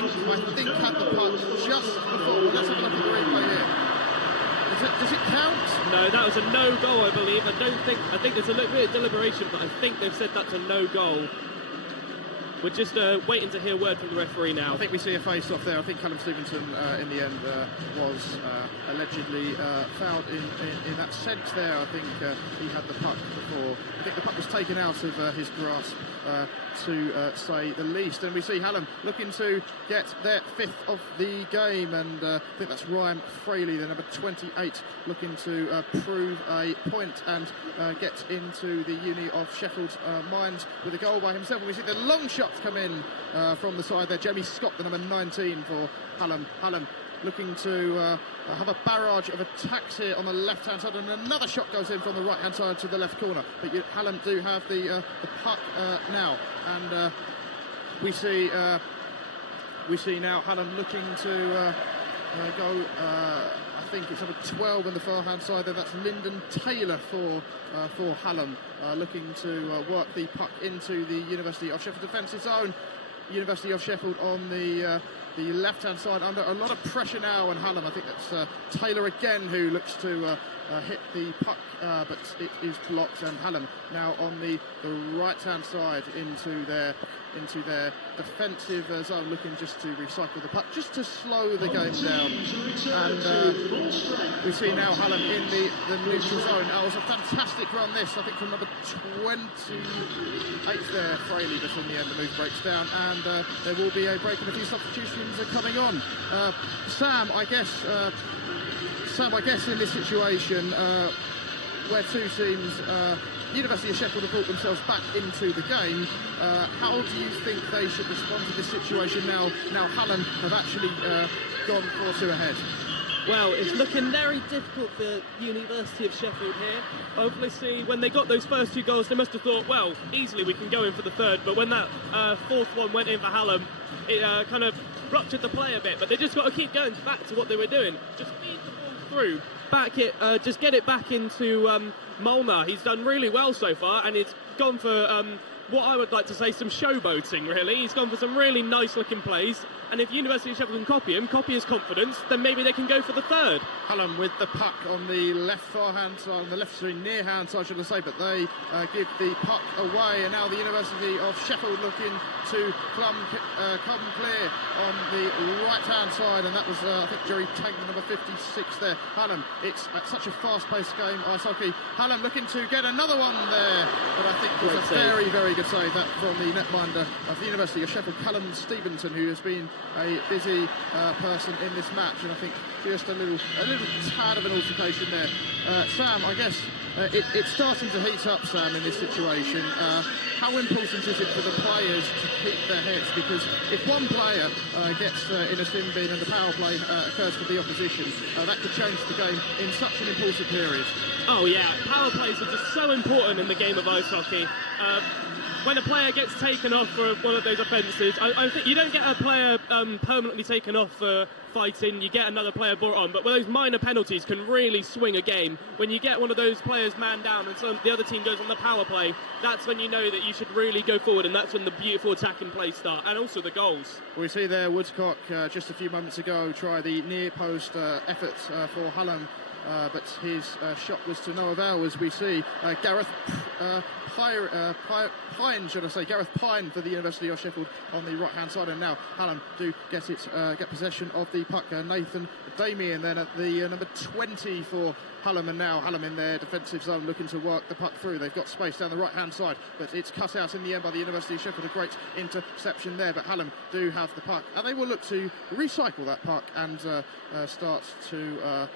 think had the puck just before. Well, let's have a look at the replay here. Does it count? No, that was a no goal, I believe. I think there's a little bit of deliberation, but I think they've said that's a no goal. We're just waiting to hear word from the referee now. I think we see a face-off there. I think Callum Stevenson, in the end, was allegedly fouled in that sense there. I think he had the puck before. I think the puck was taken out of his grasp, to say the least. And we see Hallam looking to get their 5th of the game. And I think that's Ryan Fraley, the number 28, looking to prove a point and get into the Uni of Sheffield's minds with a goal by himself. And we see the long shots come in from the side there. Jamie Scott, the number 19 for Hallam. Hallam looking to have a barrage of attacks here on the left-hand side, and another shot goes in from the right-hand side to the left corner. But Hallam do have the puck now, and we see now Hallam looking to go. I think it's number 12 on the far-hand side there. That's Lyndon Taylor for Hallam, looking to work the puck into the University of Sheffield defensive zone. University of Sheffield on the left-hand side under a lot of pressure now, and Hallam, I think that's Taylor again who looks to hit the puck, but it is blocked, and Hallam now on the right-hand side into their defensive zone, looking just to recycle the puck, just to slow the game down. And we see now Hallam in the neutral zone. That was a fantastic run, this, I think, from number 28 there, Fraley, but in the end the move breaks down, and there will be a break and a few substitutions are coming on. Sam, I guess in this situation where two teams, University of Sheffield have brought themselves back into the game, how do you think they should respond to this situation now Hallam have actually gone 4-2 ahead? Well, it's looking very difficult for University of Sheffield here. Obviously, when they got those first 2 goals, they must have thought, well, easily we can go in for the third. But when that 4th one went in for Hallam, it kind of ruptured the play a bit. But they just got to keep going back to what they were doing. Just feed the ball through, just get it back into Molnar. He's done really well so far, and he's gone for what I would like to say some showboating, really. He's gone for some really nice-looking plays. And if University of Sheffield can copy his confidence, then maybe they can go for the third. Hallam with the puck on the left far-hand side, on the left near-hand side, should I say, but they give the puck away, and now the University of Sheffield looking to come clear on the right-hand side, and that was, I think, Jerry Tank, the number 56 there. Hallam, it's at such a fast-paced game, ice hockey. Hallam looking to get another one there, but I think it was a very, very good save, that from the netminder of the University of Sheffield, Callum Stevenson, who has been a busy person in this match, and I think just a little tad of an altercation there. Sam, I guess it's starting to heat up, Sam, in this situation. How important is it for the players to keep their heads? Because if one player gets in a sin bin and the power play occurs for the opposition, that could change the game in such an important period. Oh yeah, power plays are just so important in the game of ice hockey. When a player gets taken off for one of those offences, I think you don't get a player permanently taken off for fighting, you get another player brought on, but those minor penalties can really swing a game. When you get one of those players man down and the other team goes on the power play, that's when you know that you should really go forward, and that's when the beautiful attacking plays start, and also the goals. We see there Woodcock just a few moments ago try the near post effort for Hallam, but his shot was to no avail, as we see Gareth Pine, should I say, Gareth Pine for the University of Sheffield on the right-hand side, and now Hallam do get possession of the puck. Nathan Damien then at the number 20 for Hallam, and now Hallam in their defensive zone looking to work the puck through. They've got space down the right-hand side, but it's cut out in the end by the University of Sheffield. A great interception there, but Hallam do have the puck, and they will look to recycle that puck and start to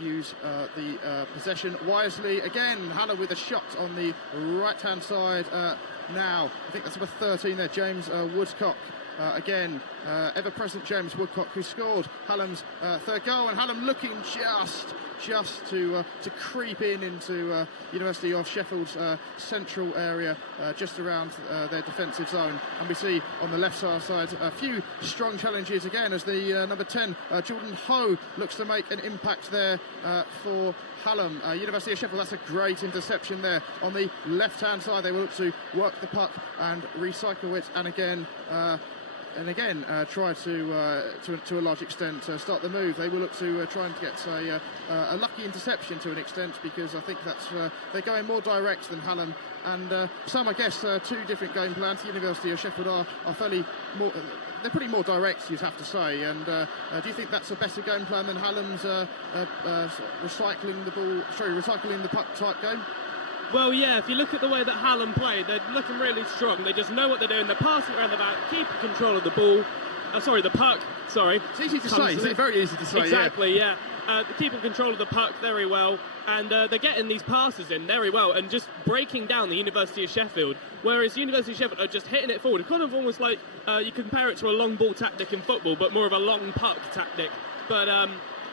use the possession wisely. Again, Hallam with a shot on the right-hand side now. I think that's number 13 there, James Woodcock. Again, ever-present James Woodcock, who scored Hallam's third goal, and Hallam looking just to creep into University of Sheffield's central area, just around their defensive zone. And we see on the left side a few strong challenges again, as the number 10, Jordan Ho, looks to make an impact there for Hallam. University of Sheffield, that's a great interception there. On the left-hand side, they will look to work the puck and recycle it, and again, and again try to a large extent start the move. They will look to try and get a lucky interception to an extent, because I think that's they're going more direct than Hallam. And some, I guess, two different game plans. The University of Sheffield are fairly more. They're pretty more direct, you'd have to say. And do you think that's a better game plan than Hallam's recycling the puck type game? Well, yeah, if you look at the way that Hallam play, they're looking really strong. They just know what they're doing. They're passing around the back, keeping control of the ball. The puck. Sorry. It's easy to say. It's very easy to say. Exactly, yeah. They're keeping control of the puck very well, and they're getting these passes in very well and just breaking down the University of Sheffield, whereas University of Sheffield are just hitting it forward. Kind of almost like you compare it to a long ball tactic in football, but more of a long puck tactic. But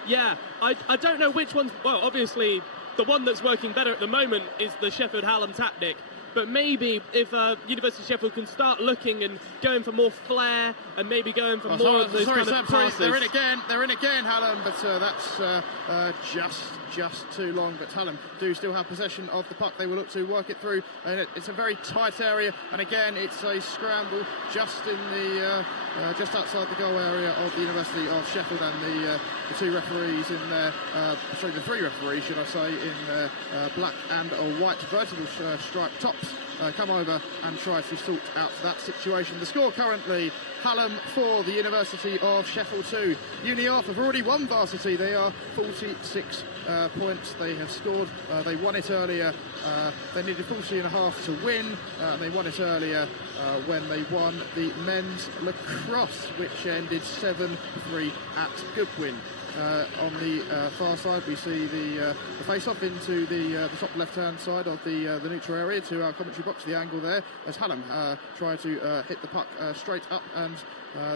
yeah, I don't know which one's... Well, obviously, the one that's working better at the moment is the Sheffield-Hallam tactic. But maybe if University of Sheffield can start looking and going for more flair and maybe going for more of those kind of passes. They're in again, Hallam, but that's just too long. But Hallam do still have possession of the puck. They will look to work it through, and it's a very tight area. And again, it's a scramble just in the just outside the goal area of the University of Sheffield, and the two referees in there, the three referees, should I say, in black and white vertical striped tops, come over and try to sort out that situation. The score currently, Hallam 4, the University of Sheffield 2. Uni Arth have already won Varsity. They are 46 points. They have scored. They won it earlier. They needed 40 and a half to win. They won it earlier when they won the men's lacrosse, which ended 7-3 at Goodwin. On the far side, we see the face-off into the top left-hand side of the neutral area to our commentary box. The angle there as Hallam try to hit the puck straight up, and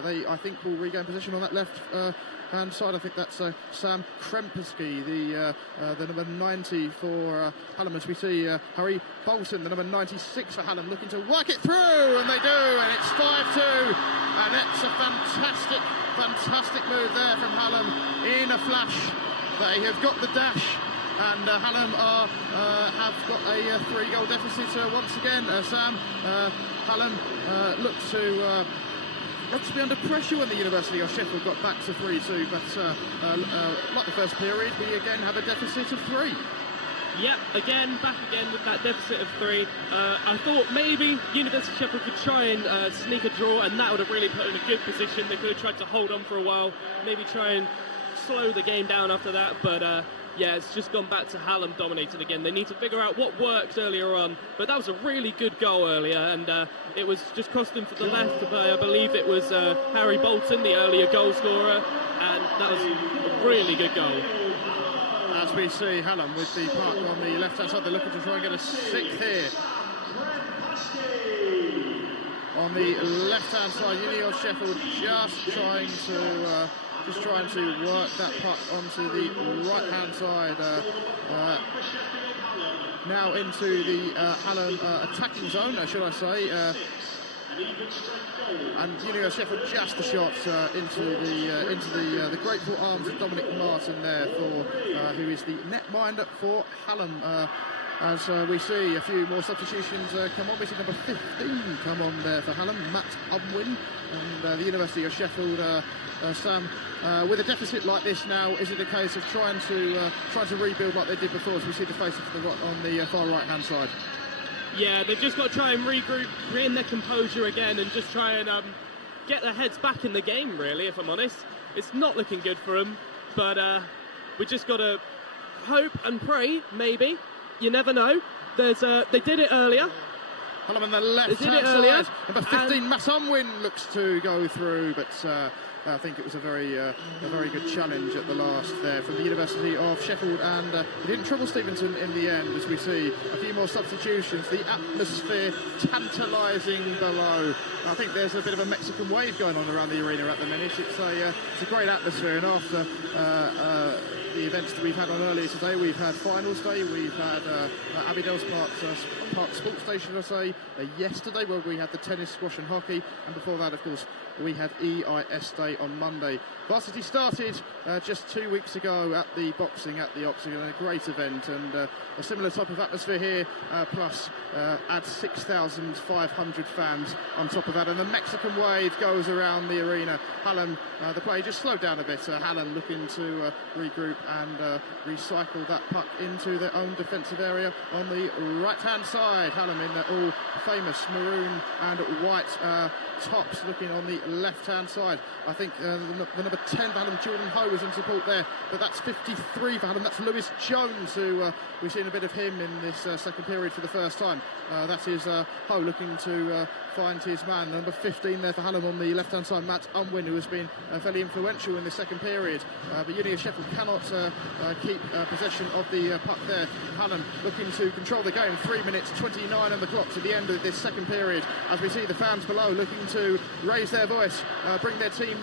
they, I think, will regain position on that left-hand side. I think that's Sam Krempersky, the number 90 for Hallam, as we see Harry Bolton, the number 96 for Hallam, looking to work it through, and they do, and it's 5-2, and it's a fantastic move there from Hallam in a flash. They have got the dash, and Hallam have got a 3-goal deficit once again. Sam, Hallam looks to be under pressure when the University of Sheffield got back to 3-2, but like the first period, we again have a deficit of 3. Yep, back again with that deficit of 3. I thought maybe University of Sheffield could try and sneak a draw, and that would have really put them in a good position. They could have tried to hold on for a while, maybe try and slow the game down after that, but yeah, it's just gone back to Hallam dominated again. They need to figure out what worked earlier on, but that was a really good goal earlier, and it was just crossed in to the left by, I believe it was Harry Bolton, the earlier goal scorer, and that was a really good goal. As we see Hallam with the puck on the left-hand side, they're looking to try and get a 6th here. On the left-hand side, Uni of Sheffield just trying to work that puck onto the right-hand side. Now into the Hallam attacking zone, should I say. And Uni of Sheffield just a shot into the grateful arms of Dominic Martin there, who is the netminder for Hallam. As we see a few more substitutions come on. We see number 15 come on there for Hallam, Matt Unwin, and the University of Sheffield. Sam, with a deficit like this now, is it a case of trying to rebuild like they did before, as we see the face of on the far right-hand side? Yeah, they've just got to try and regroup, regain their composure again, and just try and get their heads back in the game, really, if I'm honest. It's not looking good for them, but we just got to hope and pray, maybe. You never know. They did it earlier. Hallam on the left-hand side. Number 15, Matt Unwin, looks to go through, but I think it was a very good challenge at the last there from the University of Sheffield, and it didn't trouble Stevenson in the end, as we see a few more substitutions. The atmosphere tantalising below. I think there's a bit of a Mexican wave going on around the arena at the minute. It's a great atmosphere, and after the events that we've had on earlier today, we've had finals day, we've had Abbeydale's Park Sports Station, I say, yesterday, where we had the tennis, squash and hockey, and before that, of course, we had EIS Day on Monday. Varsity started just 2 weeks ago at the boxing at the Octagon, a great event, and a similar type of atmosphere here, plus add 6,500 fans on top of that, and the Mexican wave goes around the arena. Hallam, the play just slowed down a bit. Hallam looking to regroup and recycle that puck into their own defensive area on the right-hand side. Hallam in the all famous maroon and white tops, looking on the left-hand side. I think the number 10 for Hallam, Jordan Ho, was in support there, but that's 53 for Hallam. That's Lewis Jones, who we've seen a bit of him in this second period for the first time. That is Ho looking to find his man. Number 15 there for Hallam on the left-hand side, Matt Unwin, who has been fairly influential in the second period. But Uni of Sheffield cannot keep possession of the puck there. Hallam looking to control the game. 3 minutes 29 on the clock to the end of this second period, as we see the fans below looking to raise their voice, bring their team,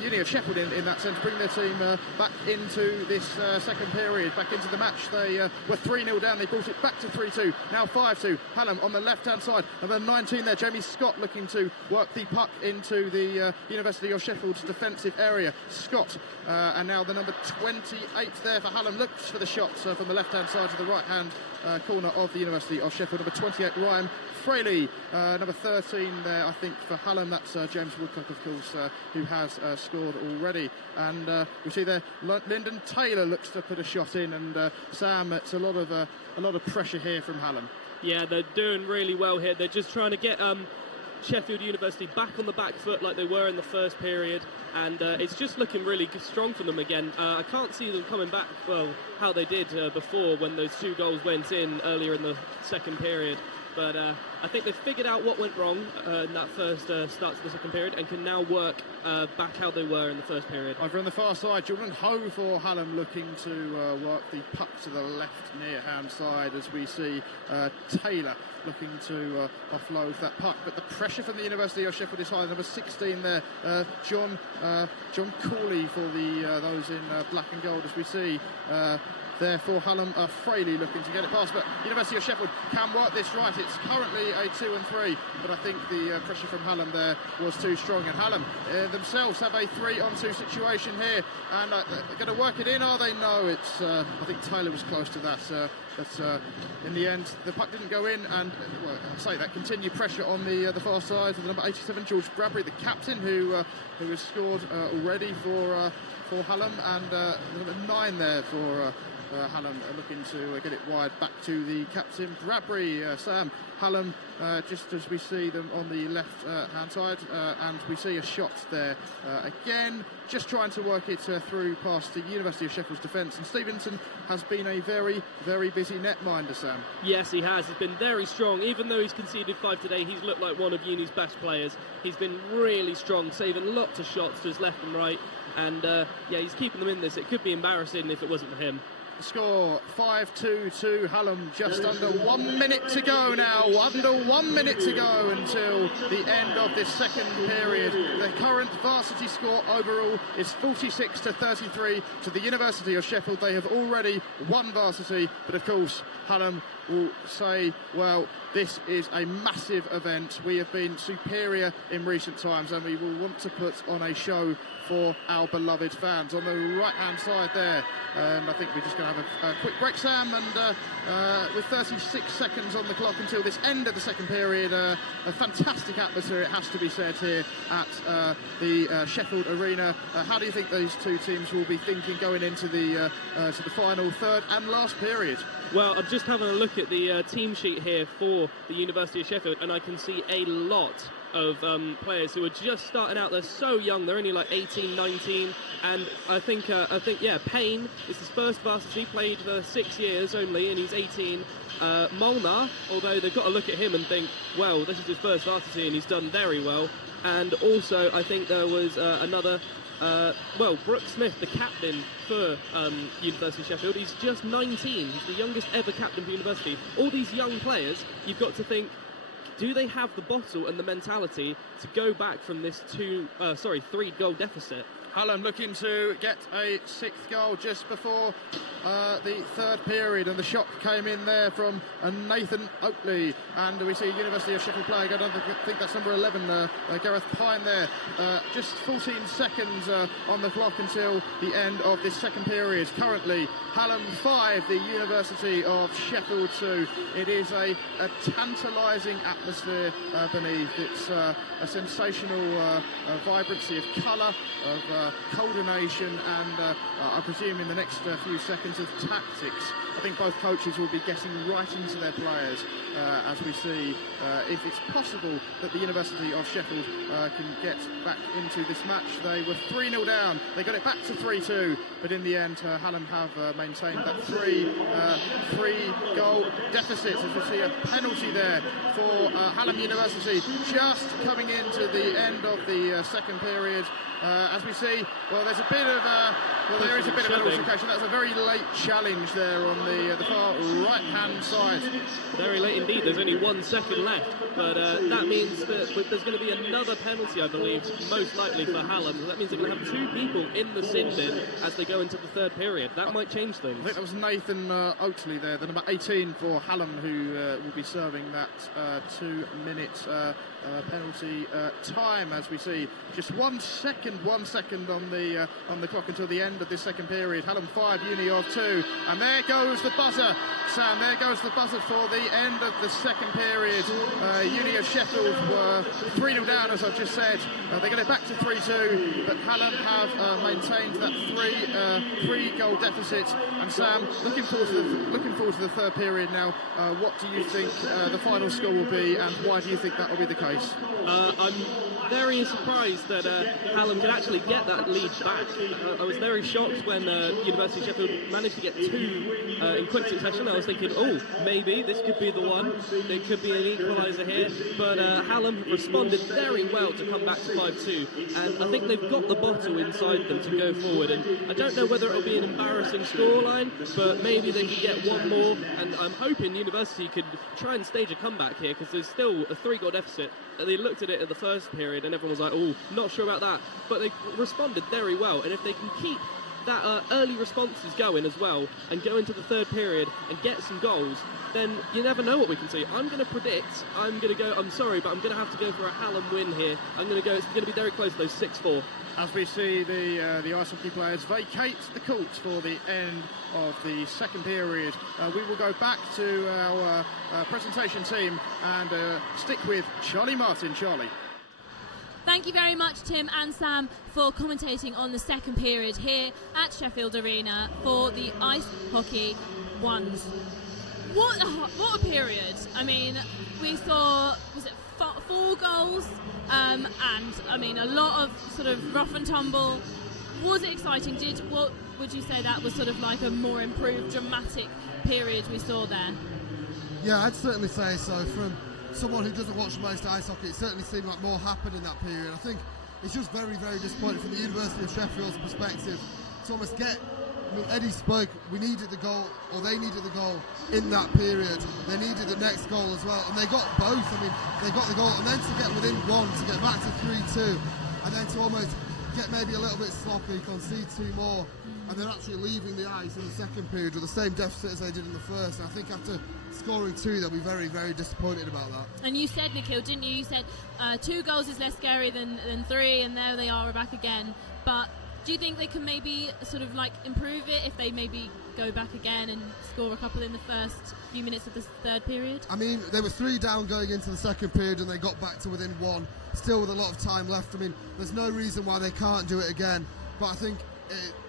Uni of Sheffield in that sense, bring their team back into this second period, back into the match. They were 3-0 down, they brought it back to 3-2, now 5-2. Hallam on the left-hand side, number 19 there, Jamie Scott, looking to work the puck into the University of Sheffield's defensive area. Scott, and now the number 28 there for Hallam, looks for the shot from the left-hand side to the right-hand corner of the University of Sheffield. Number 28, Ryan Fraley, number 13 there, I think, for Hallam. That's James Woodcock, of course, who has scored already. And we see there Lyndon Taylor looks to put a shot in, and Sam, it's a lot of pressure here from Hallam. Yeah, they're doing really well here. They're just trying to get Sheffield University back on the back foot like they were in the first period, and it's just looking really strong for them again. I can't see them coming back, well, how they did before when those 2 goals went in earlier in the second period. But I think they've figured out what went wrong in that first start to the second period, and can now work back how they were in the first period. Over on the far side, Jordan Ho for Hallam looking to work the puck to the left near-hand side, as we see Taylor looking to offload that puck. But the pressure from the University of Sheffield is high. Number 16 there, John Cooley for those in black and gold, as we see. Therefore, Hallam Fraley looking to get it past, but University of Sheffield can work this right. It's currently a 2-3, but I think the pressure from Hallam there was too strong, and Hallam themselves have a 3-on-2 situation here, and they're going to work it in, are they? No, it's I think Taylor was close to that, but in the end the puck didn't go in, and well, I say that continued pressure on the far side for the number 87, George Bradbury, the captain, who has scored already for Hallam, and number 9 there for Hallam, looking to get it wide back to the captain, Bradbury. Sam, Hallam, just as we see them on the left-hand side, and we see a shot there again, just trying to work it through past the University of Sheffield's defence, and Stevenson has been a very, very busy netminder, Sam. Yes, he has. He's been very strong. Even though he's conceded 5 today, he's looked like one of Uni's best players. He's been really strong, saving lots of shots to his left and right, and yeah, he's keeping them in this. It could be embarrassing if it wasn't for him. The score 5-2 to Hallam, just under 1 minute to go now, under 1 minute to go until the end of this second period. The current Varsity score overall is 46-33 to the University of Sheffield. They have already won Varsity, but of course Hallam will say, well, this is a massive event. We have been superior in recent times, and we will want to put on a show for our beloved fans. On the right-hand side there, and I think we're just going to have a quick break, Sam, and with 36 seconds on the clock until this end of the second period, a fantastic atmosphere, it has to be said, here at the Sheffield Arena. How do you think those two teams will be thinking going into the final third and last period? Well, I'm just having a look at the team sheet here for the University of Sheffield, and I can see a lot of players who are just starting out. They're so young, they're only like 18, 19, and I think yeah, Payne is his first Varsity, played for 6 years only, and he's 18. Molnar, although they've got to look at him and think, well, this is his first Varsity and he's done very well. And also, I think there was another, well, Brooke Smith, the captain for University of Sheffield. He's just 19. He's the youngest ever captain for University. All these young players, you've got to think, do they have the bottle and the mentality to go back from this 3-goal deficit? Hallam looking to get a 6th goal just before the 3rd period, and the shot came in there from Nathan Oakley, and we see University of Sheffield player go down, I think that's number 11, Gareth Pine there. Just 14 seconds on the clock until the end of this 2nd period. Currently Hallam 5, the University of Sheffield 2. It is a tantalising atmosphere beneath. It's a sensational vibrancy of colour, of coordination, and I presume in the next few seconds of tactics. I think both coaches will be getting right into their players as we see if it's possible that the University of Sheffield can get back into this match. They were 3-0 down, they got it back to 3-2, but in the end Hallam have maintained that three-goal deficit, as we see a penalty there for Hallam University just coming into the end of the 2nd period. As we see, well, there's a bit of there is a bit of an altercation. That's a very late challenge there on the far right-hand side. Very late indeed. There's only 1 second left, but that means that there's going to be another penalty, I believe, most likely for Hallam. That means they're going to have 2 people in the sin bin as they go into the 3rd period. That might change things. I think that was Nathan Oakley there, the number 18 for Hallam, who will be serving that 2-minute penalty time. As we see, just 1 second on the clock until the end of this 2nd period. Hallam 5, Uni of 2, and there goes the buzzer, Sam. There goes the buzzer for the end of the 2nd period. Uni of Sheffield were 3-0 down, as I've just said. They get it back to 3-2, but Hallam have maintained that three-goal deficit. And Sam, looking forward to the 3rd period now. What do you think the final score will be, and why do you think that will be the case? I'm very surprised that Hallam could actually get that lead back. I was very shocked when University of Sheffield managed to get 2 in quick succession. I was thinking, oh, maybe this could be the one. There could be an equaliser here. But Hallam responded very well to come back to 5-2. And I think they've got the bottle inside them to go forward. And I don't know whether it'll be an embarrassing scoreline, but maybe they could get 1 more. And I'm hoping University could try and stage a comeback here, because there's still a 3-goal deficit. They looked at it at the 1st period and everyone was like, oh, not sure about that. But they responded very well. And if they can keep that early responses going as well and go into the 3rd period and get some goals, then you never know what we can see. I'm going to predict, I'm sorry, but I'm going to have to go for a Hallam win here. It's going to be very close to those 6-4. As we see the ice hockey players vacate the court for the end of the 2nd period, we will go back to our presentation team and stick with Charlie Martin. Charlie. Thank you very much, Tim and Sam, for commentating on the 2nd period here at Sheffield Arena for the Ice Hockey Ones. What a period. I mean, we saw, was it 4 goals? And I mean, a lot of sort of rough and tumble. Was it exciting? What would you say that was sort of like a more improved, dramatic period we saw there? Yeah, I'd certainly say so. From someone who doesn't watch most ice hockey, it certainly seemed like more happened in that period. I think it's just very, very disappointing from the University of Sheffield's perspective to almost get. I mean, Eddie spoke, we needed the goal, or they needed the goal in that period. They needed the next goal as well, and they got both. I mean, they got the goal, and then to get within 1, to get back to 3-2, and then to almost get maybe a little bit sloppy, concede 2 more, and they're actually leaving the ice in the 2nd period with the same deficit as they did in the 1st. And I think after scoring 2, they'll be very, very disappointed about that. And you said, Nikhil, didn't you? You said 2 goals is less scary than 3, and there they are back again. But do you think they can maybe sort of like improve it if they maybe go back again and score a couple in the first few minutes of the 3rd period? I mean, they were 3 down going into the 2nd period, and they got back to within 1, still with a lot of time left. I mean, there's no reason why they can't do it again, but I think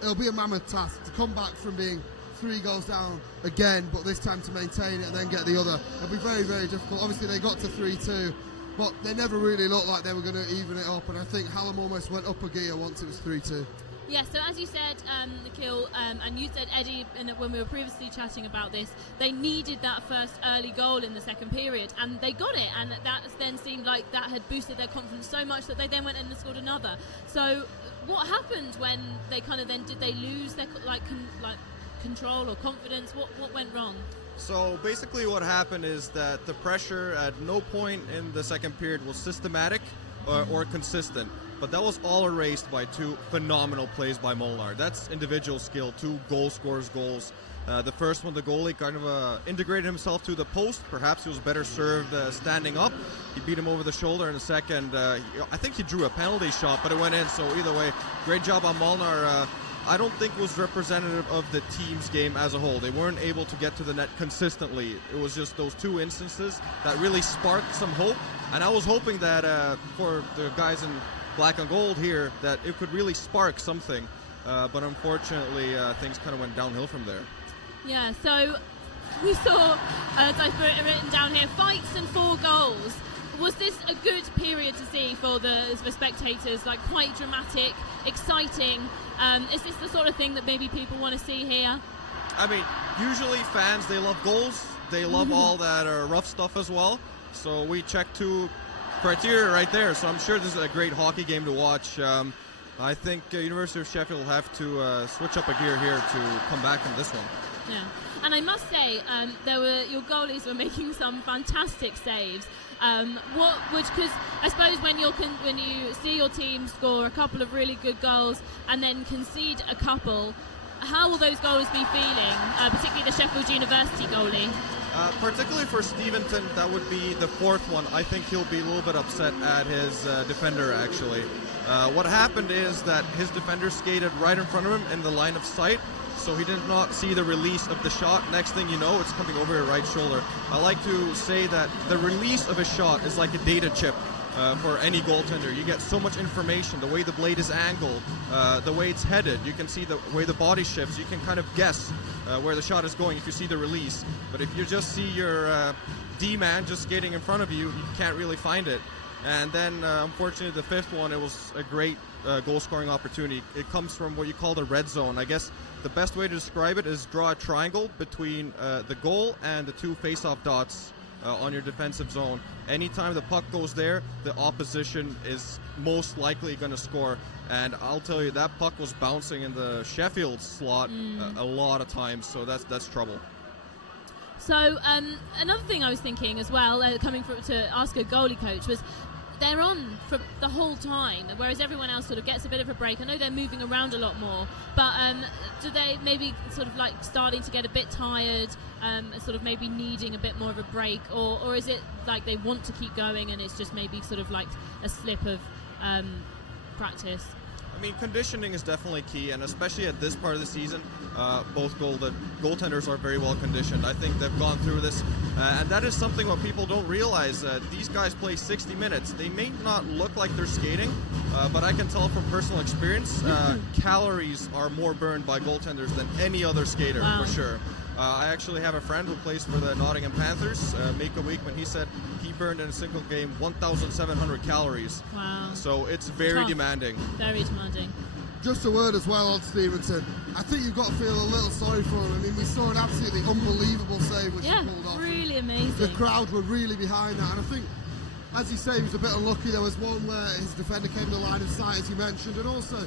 it'll be a mammoth task to come back from being 3 goals down again, but this time to maintain it and then get the other. It'll be very, very difficult. Obviously, they got to 3-2, but they never really looked like they were going to even it up, and I think Hallam almost went up a gear once it was 3-2. Yeah, so as you said, Nikhil, and you said, Eddie, when we were previously chatting about this, they needed that first early goal in the 2nd period, and they got it, and that then seemed like that had boosted their confidence so much that they then went and scored another. So what happened when they kind of then, did they lose their control or confidence? What went wrong? So basically what happened is that the pressure at no point in the second period was systematic or consistent, but that was all erased by two phenomenal plays by Molnar. That's individual skill, two goal scorers' goals. The first one, the goalie kind of integrated himself to the post. Perhaps he was better served standing up. He beat him over the shoulder in the second. I think he drew a penalty shot, but it went in, so either way, great job on Molnar. I don't think it was representative of the team's game as a whole. They weren't able to get to the net consistently. It was just those two instances that really sparked some hope. And I was hoping that for the guys in black and gold here, that it could really spark something. But unfortunately, things kind of went downhill from there. Yeah, so we saw, as I've written down here, fights and 4 goals. Was this a good period to see for the spectators? Like, quite dramatic, exciting. Is this the sort of thing that maybe people want to see here? I mean, usually fans, they love goals. They love all that rough stuff as well. So we check 2 criteria right there. So I'm sure this is a great hockey game to watch. I think University of Sheffield will have to switch up a gear here to come back from this one. Yeah, and I must say, your goalies were making some fantastic saves. Because I suppose when you see your team score a couple of really good goals and then concede a couple, how will those goals be feeling? Particularly the Sheffield University goalie. Particularly for Stevenson, that would be the 4th one. I think he'll be a little bit upset at his defender, actually. What happened is that his defender skated right in front of him in the line of sight, so he did not see the release of the shot. Next thing you know, it's coming over your right shoulder. I like to say that the release of a shot is like a data chip for any goaltender. You get so much information, the way the blade is angled, the way it's headed. You can see the way the body shifts. You can kind of guess where the shot is going if you see the release. But if you just see your D-man just skating in front of you, you can't really find it. And then, unfortunately, the 5th one, it was a great goal-scoring opportunity. It comes from what you call the red zone. I guess the best way to describe it is draw a triangle between the goal and the 2 face-off dots on your defensive zone. Anytime the puck goes there, the opposition is most likely going to score. And I'll tell you, that puck was bouncing in the Sheffield slot a lot of times, so that's trouble. So another thing I was thinking as well, to ask a goalie coach, was they're on for the whole time, whereas everyone else sort of gets a bit of a break. I know they're moving around a lot more, but do they maybe sort of like starting to get a bit tired, sort of maybe needing a bit more of a break, or is it like they want to keep going and it's just maybe sort of like a slip of practice? I mean, conditioning is definitely key, and especially at this part of the season, both goaltenders are very well conditioned. I think they've gone through this, and that is something what people don't realize. These guys play 60 minutes. They may not look like they're skating, but I can tell from personal experience, calories are more burned by goaltenders than any other skater, for sure. I actually have a friend who plays for the Nottingham Panthers, Mika Weekman. He said he burned in a single game 1,700 calories. Wow. So it's very demanding. Very demanding. Just a word as well on Stevenson. I think you've got to feel a little sorry for him. I mean, we saw an absolutely unbelievable save which he pulled off. Really amazing. The crowd were really behind that, and I think, as you say, he was a bit unlucky. There was one where his defender came to the line of sight, as you mentioned, and also,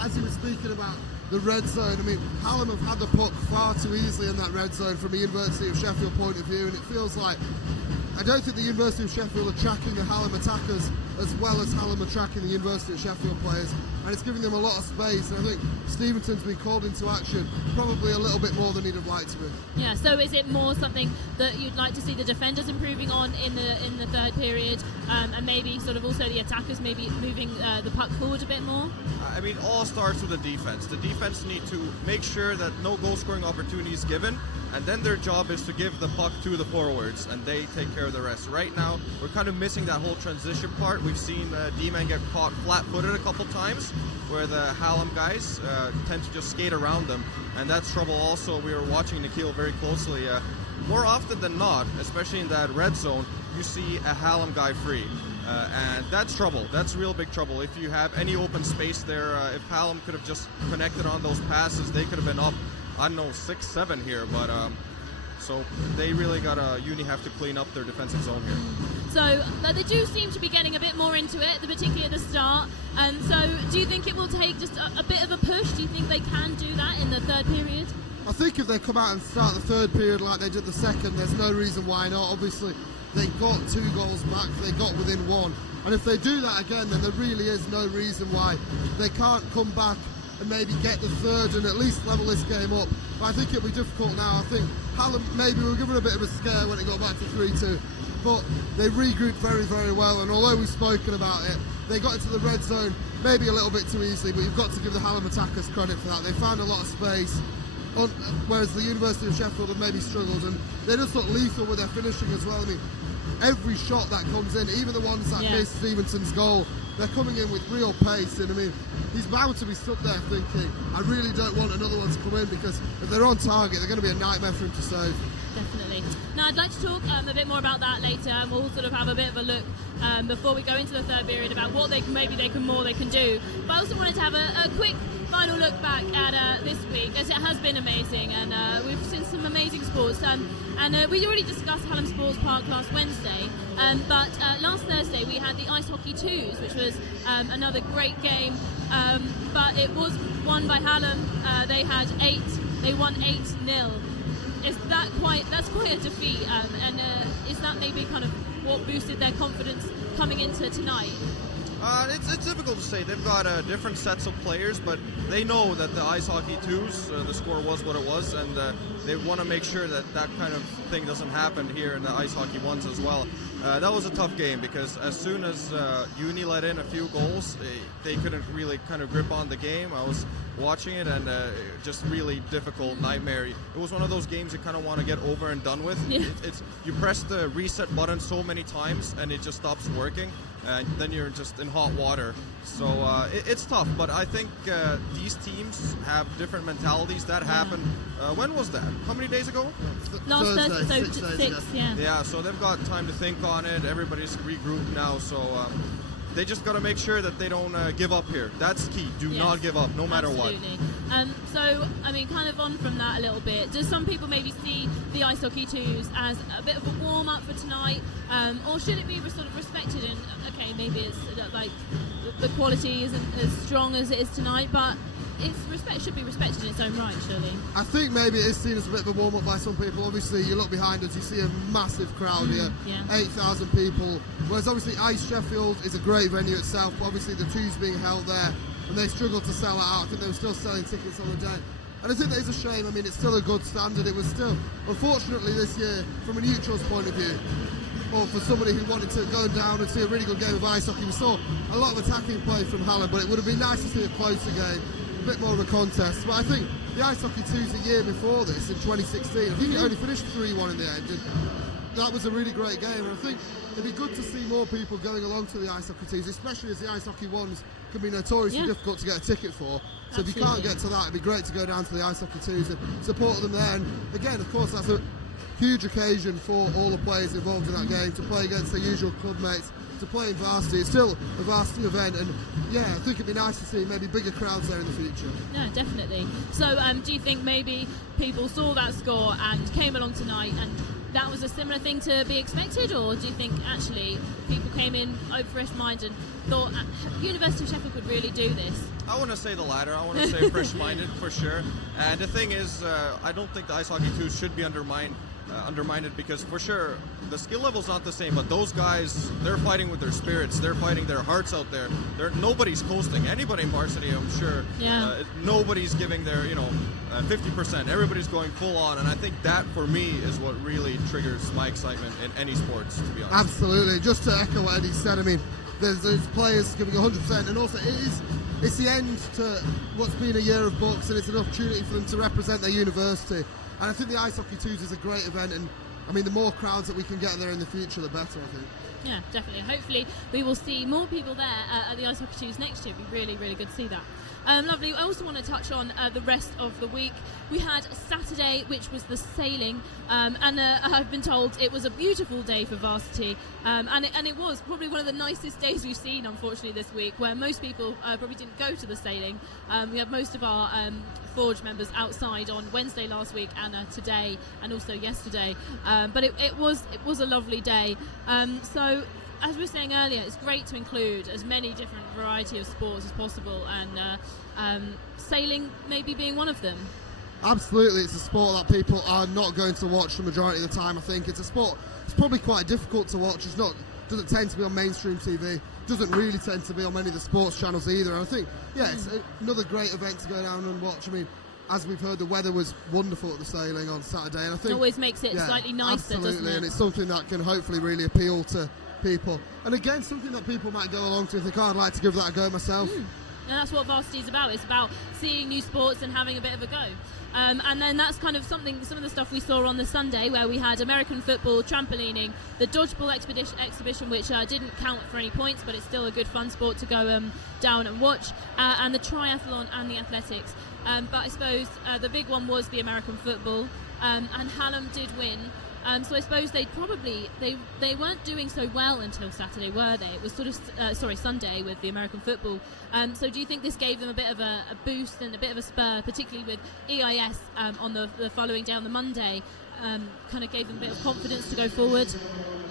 as he was speaking about the red zone, I mean, Hallam have had the puck far too easily in that red zone from a University of Sheffield point of view, and it feels like I don't think the University of Sheffield are tracking the Hallam attackers as well as Hallam are tracking the University of Sheffield players, and it's giving them a lot of space. And I think Stevenson's been called into action probably a little bit more than he'd have liked to be. Yeah, so is it more something that you'd like to see the defenders improving on in the 3rd period, and maybe sort of also the attackers maybe moving the puck forward a bit more? I mean, all starts with the defense. The defense need to make sure that no goal-scoring opportunity is given, and then their job is to give the puck to the forwards, and they take care of the rest. Right now, we're kind of missing that whole transition part. We've seen D-man get caught flat-footed a couple times, where the Hallam guys tend to just skate around them, and that's trouble also. We were watching Nikhil very closely. More often than not, especially in that red zone, you see a Hallam guy free. And that's trouble. That's real big trouble. If you have any open space there, if Hallam could have just connected on those passes, they could have been up, I don't know, 6-7 here. But so they really have to clean up their defensive zone here. So they do seem to be getting a bit more into it, particularly at the start. And so do you think it will take just a bit of a push? Do you think they can do that in the 3rd period? I think if they come out and start the third period like they did the second, there's no reason why not. Obviously, they got 2 goals back, they got within 1. And if they do that again, then there really is no reason why they can't come back and maybe get the third and at least level this game up. But I think it'll be difficult now. I think Hallam maybe were given a bit of a scare when it got back to 3-2, but they regrouped very, very well. And although we've spoken about it, they got into the red zone maybe a little bit too easily, but you've got to give the Hallam attackers credit for that. They found a lot of space, whereas the University of Sheffield have maybe struggled, and they just look lethal with their finishing as well. I mean, every shot that comes in, even the ones that missed Stevenson's goal, they're coming in with real pace. And I mean, he's bound to be stood there thinking, I really don't want another one to come in, because if they're on target, they're going to be a nightmare for him to save. Definitely. Now, I'd like to talk a bit more about that later, and we'll sort of have a bit of a look before we go into the third period about what they can do. But I also wanted to have a quick final look back at this week, as it has been amazing, and we've seen some amazing sports. And we already discussed Hallam Sports Park last Wednesday, but last Thursday we had the Ice Hockey 2s, which was another great game, but it was won by Hallam. They won 8-0. That's quite a defeat, and is that maybe kind of what boosted their confidence coming into tonight? It's difficult to say. They've got different sets of players, but they know that the Ice Hockey 2s, the score was what it was, and they want to make sure that that kind of thing doesn't happen here in the Ice Hockey 1s as well. That was a tough game, because as soon as Uni let in a few goals, they couldn't really kind of grip on the game. I was watching it, and just really difficult, nightmare. It was one of those games you kind of want to get over and done with. Yeah. You press the reset button so many times and it just stops working, and then you're just in hot water. So it's tough, but I think these teams have different mentalities. That happened. When was that? How many days ago? Last Thursday, so 6 ago. yeah. Yeah, so they've got time to think on it. Everybody's regrouped now, so they just got to make sure that they don't give up here. That's key. Do not give up, no matter Absolutely. So, I mean, kind of on from that a little bit, do some people maybe see the Ice Hockey 2s as a bit of a warm-up for tonight, or should it be sort of respected? And, okay, maybe it's like the quality isn't as strong as it is tonight, but should be respected in its own right, surely. I think maybe it is seen as a bit of a warm-up by some people. Obviously, you look behind us, you see a massive crowd here, 8,000 people, whereas obviously Ice Sheffield is a great venue itself, but obviously the 2's being held there, and they struggled to sell it out. I think they were still selling tickets on the day. And I think that is a shame. I mean, it's still a good standard. It was still, unfortunately this year, from a neutral's point of view, or for somebody who wanted to go down and see a really good game of ice hockey, we saw a lot of attacking play from Hallam, but it would have been nice to see a closer game, a bit more of a contest. But I think the Ice Hockey 2s a year before this, in 2016, I think it only finished 3-1 in the end, and that was a really great game. And I think it'd be good to see more people going along to the Ice Hockey 2s, especially as the Ice Hockey 1s can be notoriously difficult to get a ticket for. So if you can't get to that, it'd be great to go down to the Ice Hockey 2s and support them there. And again, of course, that's a huge occasion for all the players involved in that game to play against their usual club mates, to play in Varsity. It's still a Varsity event, and I think it'd be nice to see maybe bigger crowds there in the future. Yeah, definitely. So do you think maybe people saw that score and came along tonight, and that was a similar thing to be expected, or do you think actually people came in over fresh mind and thought University of Sheffield could really do this? I want to say the latter. I want to say fresh-minded for sure. And the thing is, I don't think the Ice Hockey 2s should be undermined because for sure the skill level's not the same, but those guys, they're fighting with their spirits, they're fighting their hearts out there. Nobody's coasting. Anybody in Varsity, I'm sure, nobody's giving their 50%. Everybody's going full on, and I think that for me is what really triggers my excitement in any sports, to be honest. Absolutely. Just to echo what Eddie said, I mean, there's players giving 100%, and also it's the end to what's been a year of books, and it's an opportunity for them to represent their university. And I think the Ice Hockey 2s is a great event, and I mean, the more crowds that we can get there in the future, the better, I think. Yeah, definitely. Hopefully we will see more people there at the Ice Hockey 2s next year. It'd be really, really good to see that. Lovely. I also want to touch on the rest of the week. We had Saturday, which was the sailing, and I've been told it was a beautiful day for Varsity, and it was probably one of the nicest days we've seen, unfortunately, this week, where most people probably didn't go to the sailing. We had most of our Forge members outside on Wednesday last week and today, and also yesterday, but it was a lovely day. So, as we were saying earlier, it's great to include as many different variety of sports as possible, and sailing maybe being one of them. Absolutely, it's a sport that people are not going to watch the majority of the time. I think it's a sport. It's probably quite difficult to watch. Doesn't tend to be on mainstream TV. Doesn't really tend to be on many of the sports channels either. And I think, it's another great event to go down and watch. I mean, as we've heard, the weather was wonderful at the sailing on Saturday, and I think it always makes it slightly nicer, doesn't it? And it's something that can hopefully really appeal to people. And again, something that people might go along to and think, I'd like to give that a go myself. And that's what Varsity is about. It's about seeing new sports and having a bit of a go. And then that's kind of some of the stuff we saw on the Sunday, where we had American football, trampolining, the dodgeball exhibition, which didn't count for any points, but it's still a good fun sport to go down and watch, and the triathlon and the athletics. But I suppose the big one was the American football, and Hallam did win. So I suppose they weren't doing so well until Saturday, were they? It was sort of Sunday with the American football. So do you think this gave them a bit of a boost and a bit of a spur, particularly with EIS on the following day on the Monday, kind of gave them a bit of confidence to go forward?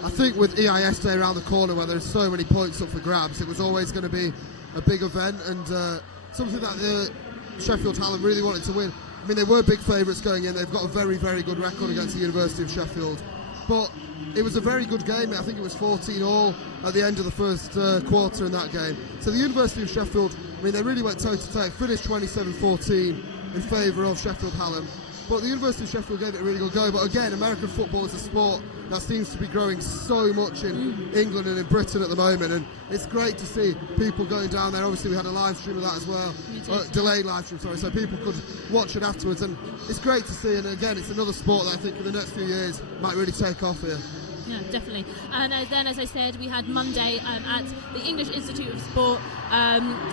I think with EIS Day around the corner, where there's so many points up for grabs, it was always going to be a big event and something that the Sheffield Hallam really wanted to win. I mean, they were big favourites going in. They've got a very, very good record against the University of Sheffield. But it was a very good game. I think it was 14-all at the end of the first quarter in that game. So the University of Sheffield, I mean, they really went toe-to-toe, finished 27-14 in favour of Sheffield Hallam. But the University of Sheffield gave it a really good go. But again, American football is a sport that seems to be growing so much in England and in Britain at the moment. And it's great to see people going down there. Obviously, we had a live stream of that as well. Delayed live stream, sorry. So people could watch it afterwards. And it's great to see. And again, it's another sport that I think in the next few years might really take off here. Yeah, definitely. And then, as I said, we had Monday at the English Institute of Sport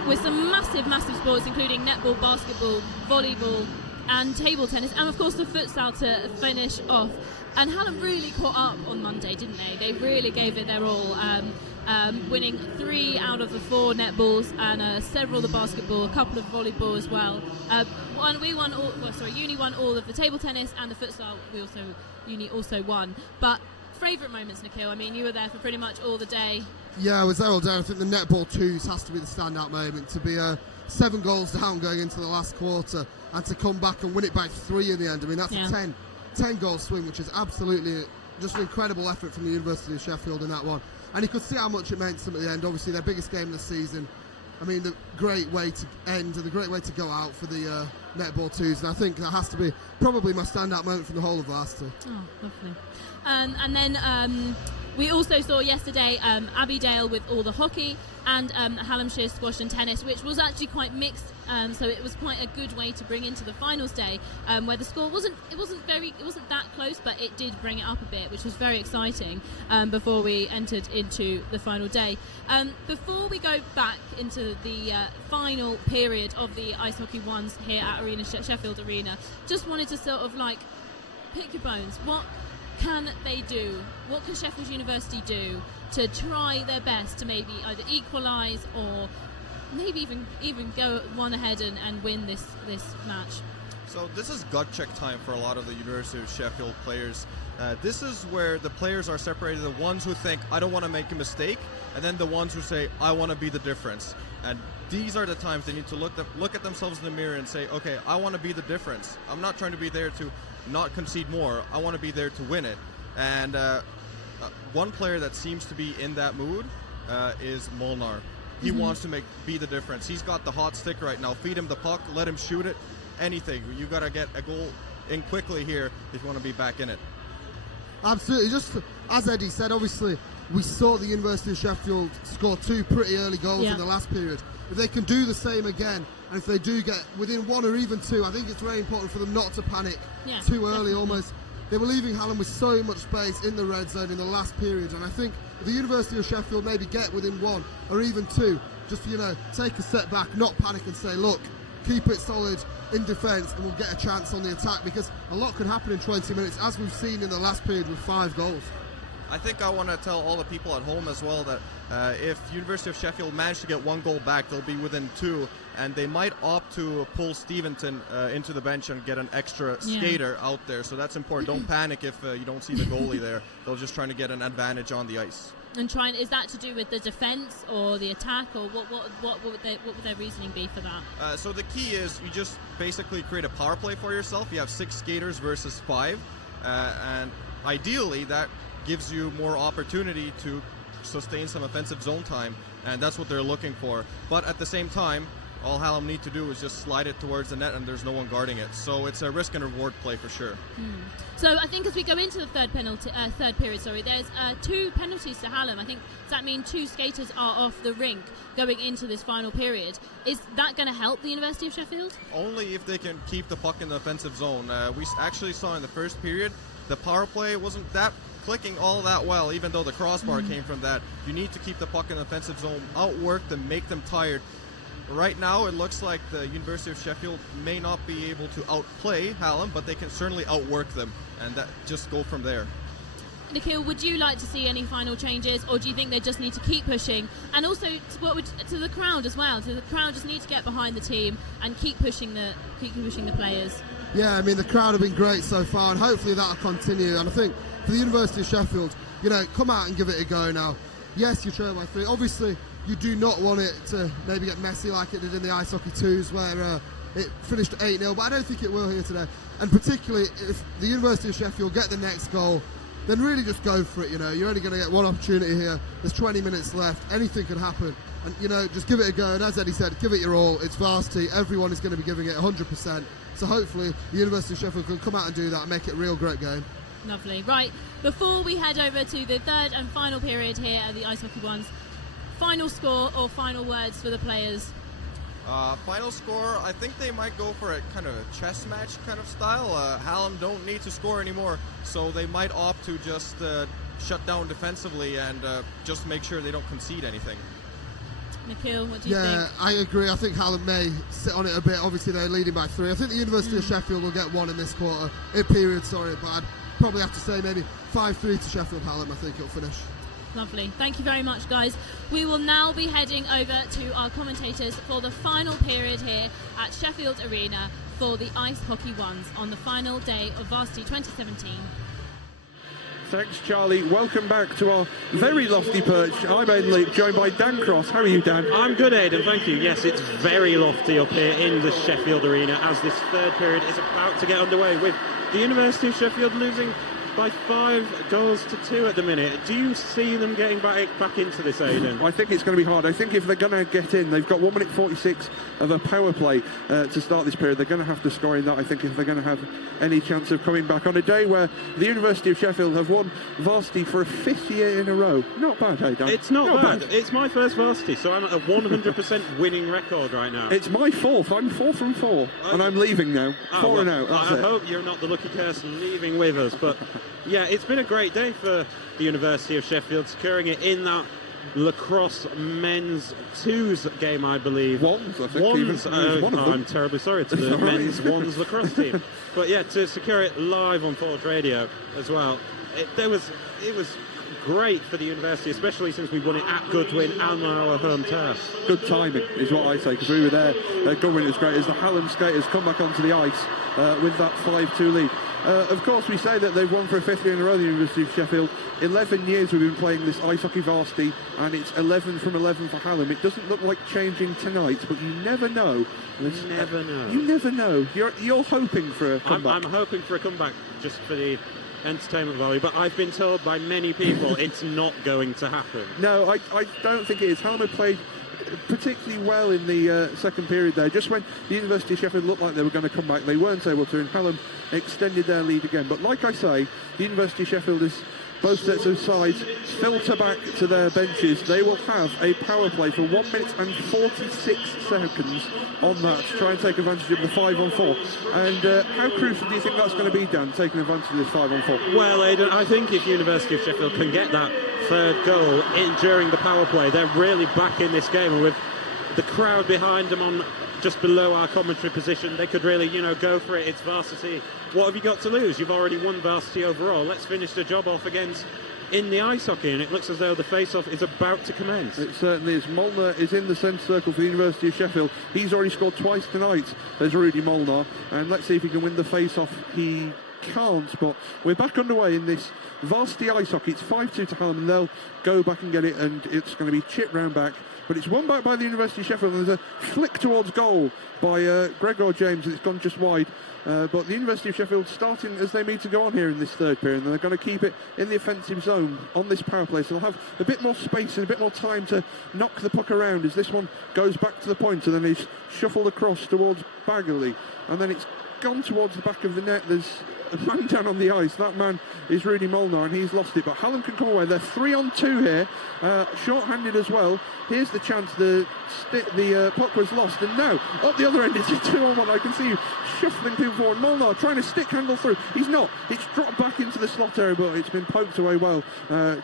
with some massive, massive sports, including netball, basketball, volleyball, and table tennis, and of course the futsal to finish off. And Hallam really caught up on Monday, didn't they? They really gave it their all, winning 3 out of the 4 netballs and several of the basketball, a couple of volleyball as well. Uni won all of the table tennis, and the futsal Uni also won. But favourite moments, Nikhil? I mean, you were there for pretty much all the day. Yeah, I was there all day. I think the netball twos has to be the standout moment, to be 7 goals down going into the last quarter and to come back and win it by 3 in the end. I mean, that's a 10 goal swing, which is absolutely just an incredible effort from the University of Sheffield in that one. And you could see how much it meant to them at the end. Obviously, their biggest game of the season. I mean, the great way to end and the great way to go out for the netball twos. And I think that has to be probably my standout moment from the whole of Varsity. Oh, lovely. And then we also saw yesterday Abbeydale with all the hockey and Hallamshire squash and tennis, which was actually quite mixed. So it was quite a good way to bring into the finals day, where the score wasn't that close, but it did bring it up a bit, which was very exciting before we entered into the final day. Before we go back into the final period of the ice hockey ones here at Sheffield Arena, just wanted to sort of like pick your bones. What can they do? What can Sheffield University do to try their best to maybe either equalise or maybe even go one ahead and win this match? So this is gut check time for a lot of the University of Sheffield players. This is where the players are separated, the ones who think, I don't want to make a mistake, and then the ones who say, I want to be the difference. And these are the times they need to look at themselves in the mirror and say, okay, I want to be the difference. I'm not trying to be there to not concede more. I want to be there to win it. And one player that seems to be in that mood is Molnar. He wants to be the difference. He's got the hot stick right now. Feed him the puck, let him shoot it, anything. You got to get a goal in quickly here if you want to be back in it. Absolutely. Just as Eddie said, obviously, we saw the University of Sheffield score 2 pretty early goals in the last period. If they can do the same again, and if they do get within 1 or even 2, I think it's very important for them not to panic too early. Almost, they were leaving Hallam with so much space in the red zone in the last period, and I think if the University of Sheffield maybe get within 1 or even 2, just take a step back, not panic, and say, look, keep it solid in defence, and we'll get a chance on the attack, because a lot can happen in 20 minutes, as we've seen in the last period with 5 goals. I think I want to tell all the people at home as well that if University of Sheffield manage to get 1 goal back, they'll be within 2, and they might opt to pull Steventon into the bench and get an extra skater out there. So that's important. Don't panic if you don't see the goalie there. They're just trying to get an advantage on the ice. and trying. Is that to do with the defence or the attack, or what would their reasoning be for that? So the key is you just basically create a power play for yourself. You have 6 skaters versus 5, and ideally that gives you more opportunity to sustain some offensive zone time, and that's what they're looking for. But at the same time, all Hallam need to do is just slide it towards the net, and there's no one guarding it. So it's a risk and reward play for sure. So I think as we go into the third period, there's 2 penalties to Hallam. I think does that mean 2 skaters are off the rink going into this final period? Is that going to help the University of Sheffield? Only if they can keep the puck in the offensive zone. We actually saw in the first period the power play wasn't that clicking all that well, even though the crossbar came from that. You need to keep the puck in the offensive zone, outwork them, make them tired. Right now, it looks like the University of Sheffield may not be able to outplay Hallam, but they can certainly outwork them, and that just go from there. Nikhil, would you like to see any final changes, or do you think they just need to keep pushing? And also, to the crowd as well. Do the crowd just need to get behind the team and keep pushing the players? Yeah, I mean, the crowd have been great so far, and hopefully that'll continue. And I think for the University of Sheffield, come out and give it a go now. Yes, you trail by 3. Obviously, you do not want it to maybe get messy like it did in the ice hockey 2s, where it finished 8-0, but I don't think it will here today. And particularly if the University of Sheffield get the next goal, then really just go for it. You're only going to get one opportunity here. There's 20 minutes left. Anything can happen. And, just give it a go. And as Eddie said, give it your all. It's Varsity. Everyone is going to be giving it 100%. So hopefully the University of Sheffield can come out and do that and make it a real great game. Lovely. Right, before we head over to the third and final period here at the Ice Hockey Ones, final score or final words for the players? Final score, I think they might go for a kind of a chess match kind of style. Hallam don't need to score anymore, so they might opt to just shut down defensively and just make sure they don't concede anything. Nikhil, what do you think? Yeah, I agree. I think Hallam may sit on it a bit. Obviously, they're leading by 3. I think the University of Sheffield will get 1 in this period, but I'd probably have to say maybe 5-3 to Sheffield Hallam. I think it'll finish. Lovely. Thank you very much, guys. We will now be heading over to our commentators for the final period here at Sheffield Arena for the Ice Hockey Ones on the final day of Varsity 2017. Thanks, Charlie. Welcome back to our very lofty perch. I'm Aidan, joined by Dan Cross. How are you, Dan? I'm good, Aidan, thank you. Yes, it's very lofty up here in the Sheffield Arena as this third period is about to get underway with the University of Sheffield losing by 5-2 at the minute. Do you see them getting back into this, Aidan? I think it's going to be hard. I think if they're going to get in, they've got 1 minute 46 of a power play to start this period. They're going to have to score in that, I think, if they're going to have any chance of coming back on a day where the University of Sheffield have won Varsity for a 5th year in a row. Not bad, eh, Dan? It's not bad. It's my first Varsity, so I'm at a 100% winning record right now. It's my 4th. I'm 4 from 4, and I'm leaving now. 4-0. I hope you're not the lucky person leaving with us, but yeah, it's been a great day for the University of Sheffield, securing it in that lacrosse men's 2s game, I believe. Ones, I think. Ones. I'm terribly sorry to the men's 1s lacrosse team. But yeah, to secure it live on Forge Radio as well. It was great for the University, especially since we won it at Goodwin and on our home turf. Good timing is what I say, because we were there. Goodwin was great as the Hallam skaters come back onto the ice with that 5-2 lead. Of course, we say that they've won for a 5th year in a row, the University of Sheffield. 11 years we've been playing this ice hockey varsity, and it's 11 from 11 for Hallam. It doesn't look like changing tonight, but you never know. You never know. You never know. You're hoping for a comeback. I'm hoping for a comeback just for the entertainment value, but I've been told by many people it's not going to happen. No, I don't think it is. Hallam had played particularly well in the second period there. Just when the University of Sheffield looked like they were going to come back, they weren't able to, and Hallam extended their lead again. But like I say, the University of Sheffield is both sets of sides filter back to their benches. They will have a power play for 1 minute and 46 seconds on that to try and take advantage of the 5-on-4. And how crucial do you think that's going to be, Dan, taking advantage of this 5-on-4? Well, Aidan, I think if University of Sheffield can get that third goal during the power play, they're really back in this game, and with the crowd behind them on just below our commentary position, they could really, go for it. It's Varsity. What have you got to lose? You've already won Varsity overall. Let's finish the job off against in the ice hockey, and it looks as though the face-off is about to commence. It certainly is. Molnar is in the centre circle for the University of Sheffield. He's already scored twice tonight as Rudy Molnar, and let's see if he can win the face-off. He can't, but we're back underway in this Varsity ice hockey. It's 5-2 to Hallam, and they'll go back and get it, and it's going to be chipped round back. But it's won back by the University of Sheffield, and there's a flick towards goal by Gregor James, and it's gone just wide. But the University of Sheffield starting as they need to go on here in this third period, and they're going to keep it in the offensive zone on this power play, so they'll have a bit more space and a bit more time to knock the puck around as this one goes back to the point and then is shuffled across towards Bagley, and then it's gone towards the back of the net. There's a man down on the ice. That man is Rudy Molnar, and he's lost it, but Hallam can come away. They're 3-on-2 here, short-handed as well. Here's the chance. The puck was lost, and now up the other end it's a 2-on-1. I can see you shuffling people forward. Molnar trying to stick handle through. He's not. It's dropped back into the slot area, but it's been poked away well,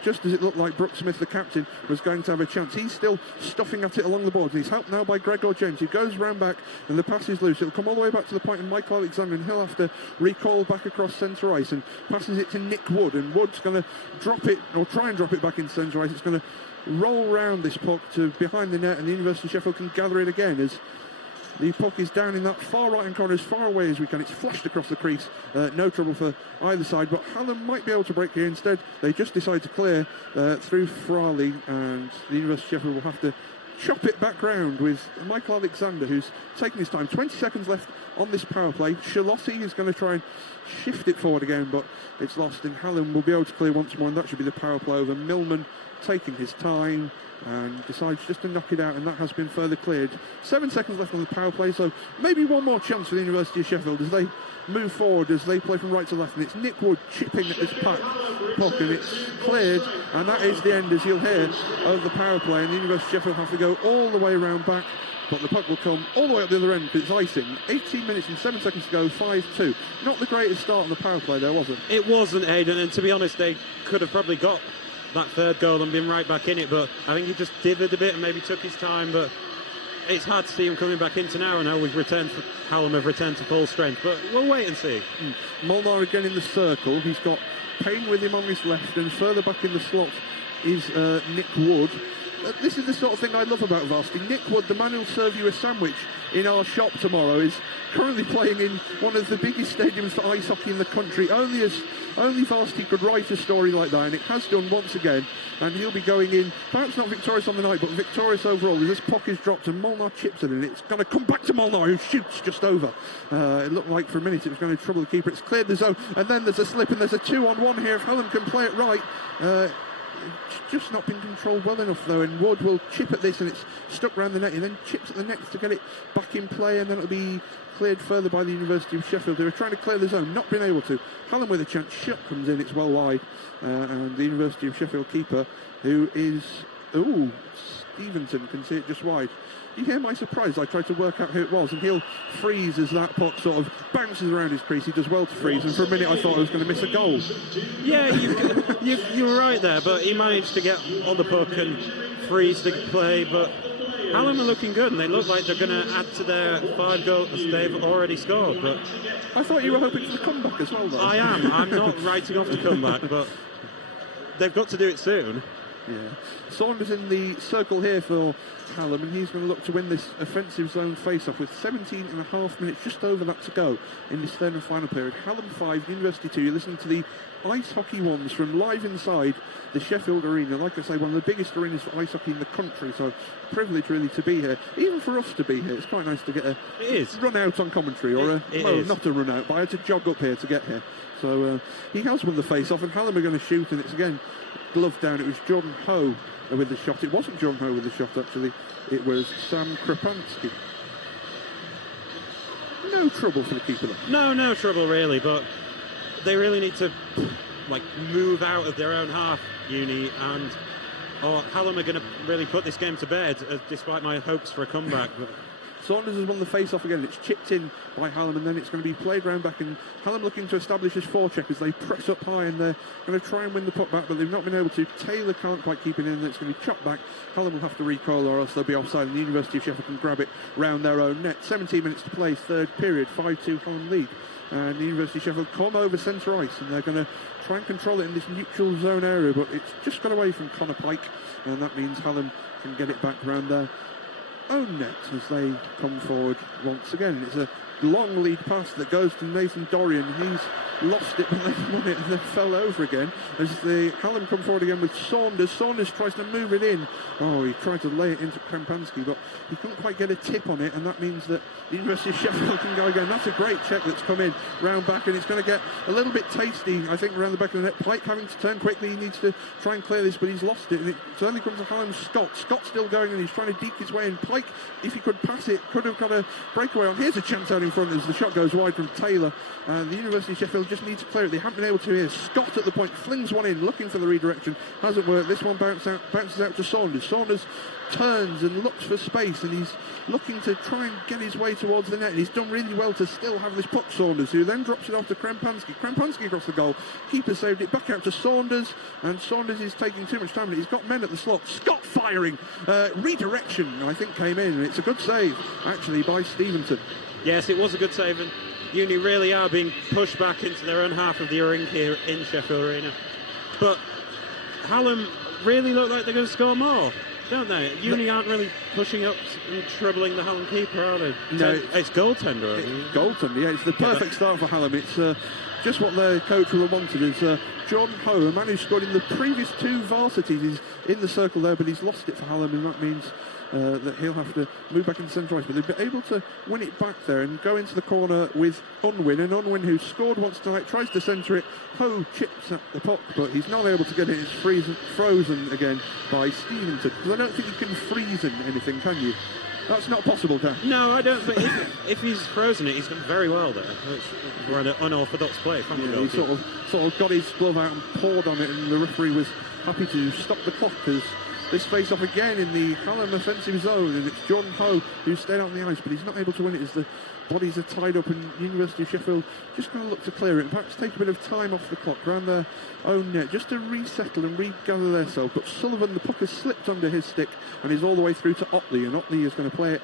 just as it looked like Brooke Smith, the captain, was going to have a chance. He's still stuffing at it along the boards. He's helped now by Gregor James. He goes round back, and the pass is loose. It'll come all the way back to the point of Michael Alexander, and he'll have to recall back across centre ice and passes it to Nick Wood, and Wood's going to drop it, or try and drop it back in centre ice. It's going to roll round this puck to behind the net, and the University of Sheffield can gather it again as the puck is down in that far right hand corner as far away as we can. It's flashed across the crease, no trouble for either side, but Hallam might be able to break here. Instead they just decide to clear through Frawley, and the University of Sheffield will have to chop it back round with Michael Alexander, who's taking his time. 20 seconds left on this power play. Shalossi is going to try and shift it forward again, but it's lost, and Hallam will be able to clear once more, and that should be the power play over. Millman taking his time and decides just to knock it out, and that has been further cleared. 7 seconds left on the power play, so maybe one more chance for the University of Sheffield as they move forward, as they play from right to left, and it's Nick Wood chipping at this puck, and it's cleared, and that is the end, as you'll hear, of the power play, and the University of Sheffield have to go all the way around back, but the puck will come all the way up the other end because it's icing. 18 minutes and 7 seconds to go, 5-2. Not the greatest start on the power play there, was it? It wasn't, Aidan, and to be honest, they could have probably got that third goal and been right back in it, but I think he just dithered a bit and maybe took his time, but it's hard to see him coming back into now, and now Hallam have returned to full strength, but we'll wait and see. Molnar again in the circle. He's got Payne with him on his left, and further back in the slot is Nick Wood. This is the sort of thing I love about Varsity. Nick Wood, the man who'll serve you a sandwich in our shop tomorrow, is currently playing in one of the biggest stadiums for ice hockey in the country. Only Varsity could write a story like that, and it has done once again, and he'll be going in, perhaps not victorious on the night, but victorious overall, as this puck is dropped and Molnar chips it, and it's going to come back to Molnar, who shoots just over. It looked like for a minute it was going to trouble the keeper. It's cleared the zone, and then there's a slip, and there's a 2-on-1 here if Hallam can play it right. It's just not been controlled well enough though, and Wood will chip at this, and it's stuck around the net, and then chips at the net to get it back in play, and then it'll be cleared further by the University of Sheffield. They were trying to clear the zone, not been able to. Hallam with a chance, shot comes in, it's well wide, and the University of Sheffield keeper, who is Stevenson, can see it just wide. You hear my surprise? I tried to work out who it was, and he'll freeze as that puck sort of bounces around his crease. He does well to freeze, and for a minute I thought I was going to miss a goal. Yeah, you were right there, but he managed to get on the puck and freeze the play, but Hallam are looking good, and they look like they're going to add to their 5 goals they've already scored. But I thought you were hoping for the comeback as well, though. I am. I'm not writing off the comeback, but they've got to do it soon. Yeah. Saunders in the circle here for Hallam, and he's going to look to win this offensive zone face-off with 17.5 minutes, just over that to go in this third and final period. Hallam 5, University 2. You're listening to the Ice Hockey Ones from live inside the Sheffield Arena. Like I say, one of the biggest arenas for ice hockey in the country, so privilege really to be here. Even for us to be here, it's quite nice to get a run out on commentary, or not a run out, but I had to jog up here to get here. So he has won the face-off, and Hallam are going to shoot, and it's again gloved down. It was Jordan Ho with the shot. It wasn't Jordan Ho with the shot, actually. It was Sam Krapansky. No trouble for the keeper there. No trouble really, but they really need to move out of their own half, Uni, and Hallam are going to really put this game to bed, despite my hopes for a comeback. But Saunders has won the face-off again. It's chipped in by Hallam, and then it's going to be played round back, and Hallam looking to establish his forecheck as they press up high, and they're going to try and win the puck back, but they've not been able to. Taylor can't quite keep it in, and it's going to be chopped back. Hallam will have to recoil, or else they'll be offside, and the University of Sheffield can grab it round their own net. 17 minutes to play, third period, 5-2 Hallam lead, and the University of Sheffield come over centre ice, and they're going to try and control it in this neutral zone area, but it's just got away from Connor Pike, and that means Hallam can get it back round there own net as they come forward once again. It's a long lead pass that goes to Nathan Dorian. He's lost it, but they won it and then fell over again as the Hallam come forward again with Saunders. Saunders tries to move it in. Oh, he tried to lay it into Krempanski, but he couldn't quite get a tip on it, and that means that the University of Sheffield can go again. That's a great check that's come in round back, and it's going to get a little bit tasty, I think, around the back of the net. Pike having to turn quickly. He needs to try and clear this, but he's lost it, and it certainly comes to Hallam. Scott still going, and he's trying to deke his way in. Pike, if he could pass it, could have got a breakaway on. Here's a chance out in front as the shot goes wide from Taylor. The University of Sheffield just needs to clear it. They haven't been able to here. Scott at the point flings one in, looking for the redirection. Hasn't worked. This one bounces out to Saunders. Saunders turns and looks for space, and he's looking to try and get his way towards the net, and he's done really well to still have this puck, Saunders, who then drops it off to Krempanski. Krempanski across the goal. Keeper saved it back out to Saunders, and Saunders is taking too much time, and he's got men at the slot. Scott firing. Redirection, I think, came in, and it's a good save, actually, by Stevenson. Yes, it was a good save, and Uni really are being pushed back into their own half of the rink here in Sheffield Arena. But Hallam really look like they're going to score more, don't they? Uni aren't really pushing up and troubling the Hallam keeper, are they? No, it's goaltender. Goaltender, yeah. It's the perfect start for Hallam. It's just what their coach will have wanted. Is John Ho, a man who scored in the previous 2 varsities, is in the circle there, but he's lost it for Hallam, and that means that he'll have to move back into centre ice. But they've been able to win it back there and go into the corner with Unwin, and Unwin, who scored once tonight, tries to centre it. Ho chips at the puck, but he's not able to get it. It's frozen again by Stevenson, because I don't think you can freeze anything, can you? That's not possible, can you? No, I don't think. If he's frozen it, he's done very well there. We're an unorthodox play. He sort of got his glove out and poured on it, and the referee was happy to stop the clock as this face-off again in the Hallam offensive zone, and it's John Ho who stayed out on the ice, but he's not able to win it as the bodies are tied up, and University of Sheffield just going to look to clear it and perhaps take a bit of time off the clock around their own net just to resettle and regather themselves. But Sullivan, the puck has slipped under his stick and is all the way through to Otley, and Otley is going to play it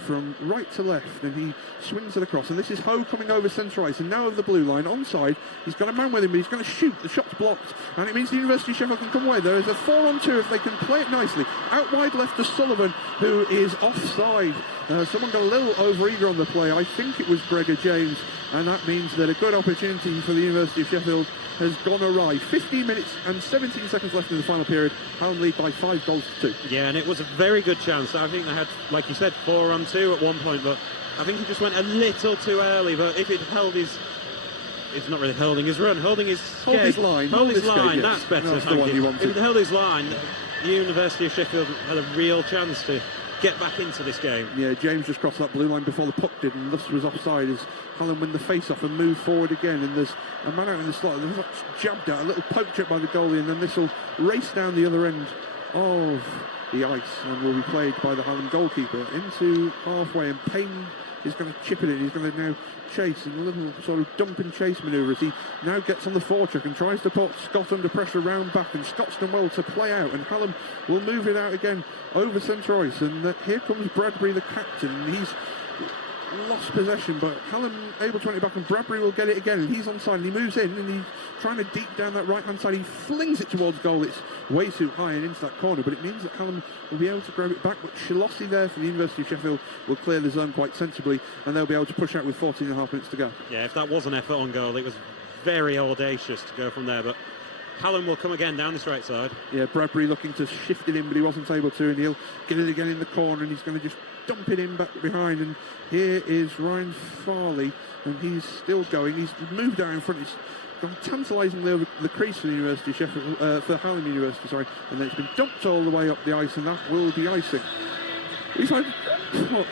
from right to left, and he swings it across, and this is Ho coming over centre ice, and now over the blue line onside. He's got a man with him, but he's going to shoot. The shot's blocked, and it means the University of Sheffield can come away. There is a 4-on-2 if they can play it nicely. Out wide left to Sullivan, who is offside. Someone got a little over-eager on the play. I think it was Gregor James, and that means that a good opportunity for the University of Sheffield has gone awry. 15 minutes and 17 seconds left in the final period. Hallam lead by 5-2. Yeah, and it was a very good chance. I think they had, like you said, 4-on-2 at one point, but I think he just went a little too early. But if it held his... It's not really holding his run, holding his skate. Hold his line. Hold his line, skate, yes. That's better. That's the one you wanted. If it held his line, the University of Sheffield had a real chance to get back into this game. Yeah, James just crossed that blue line before the puck did, and thus was offside as Hallam win the face-off and move forward again. And there's a man out in the slot, that's jabbed out, a little poke chip by the goalie, and then this will race down the other end of the ice and will be played by the Hallam goalkeeper into halfway, and Payne is going to chip it in. He's going to now chase in a little sort of dump and chase manoeuvre as he now gets on the forecheck and tries to put Scott under pressure round back, and Scott's done well to play out, and Hallam will move it out again over centre ice, and here comes Bradbury, the captain, and he's lost possession, but Hallam able to win it back, and Bradbury will get it again, and he's onside, and he moves in, and he's trying to deep down that right hand side. He flings it towards goal. It's way too high and into that corner, but it means that Hallam will be able to grab it back. But Shalossi there for the University of Sheffield will clear the zone quite sensibly, and they'll be able to push out with 14.5 minutes to go. Yeah, if that was an effort on goal, it was very audacious to go from there, but Hallam will come again down this right side. Yeah, Bradbury looking to shift it in, but he wasn't able to, and he'll get it again in the corner, and he's going to just dump it in back behind. And here is Ryan Farley, and he's still going. He's moved out in front. He's gone tantalisingly over the crease for the University of Sheffield, for Hallam University, sorry, and then it's been dumped all the way up the ice, and that will be icing. We've had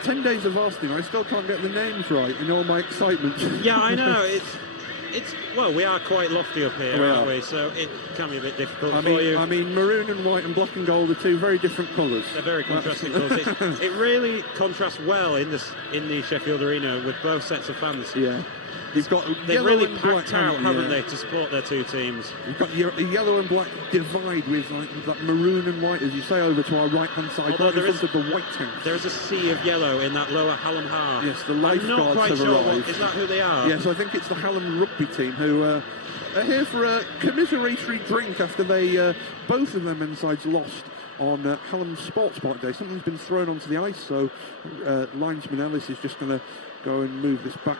10 days of varsity, and I still can't get the names right in all my excitement. Yeah, I know. It's well, we are quite lofty up here, aren't we? So it can be a bit difficult for you. I mean, maroon and white and black and gold are two very different colours. They're very contrasting colours. It really contrasts well in the Sheffield Arena with both sets of fans. Yeah. You've got they've really packed black, out, haven't they, to support their two teams. You've got a yellow and black divide with that maroon and white, as you say, over to our right-hand side, right in front of the White House. There is a sea of yellow in that lower Hallam half. Yes, the lifeguards have arrived. Is that who they are? Yes, I think it's the Hallam rugby team who are here for a commiseratory drink after they both of their men's sides lost on Hallam Sports Park Day. Something's been thrown onto the ice, so linesman Ellis is just going to go and move this back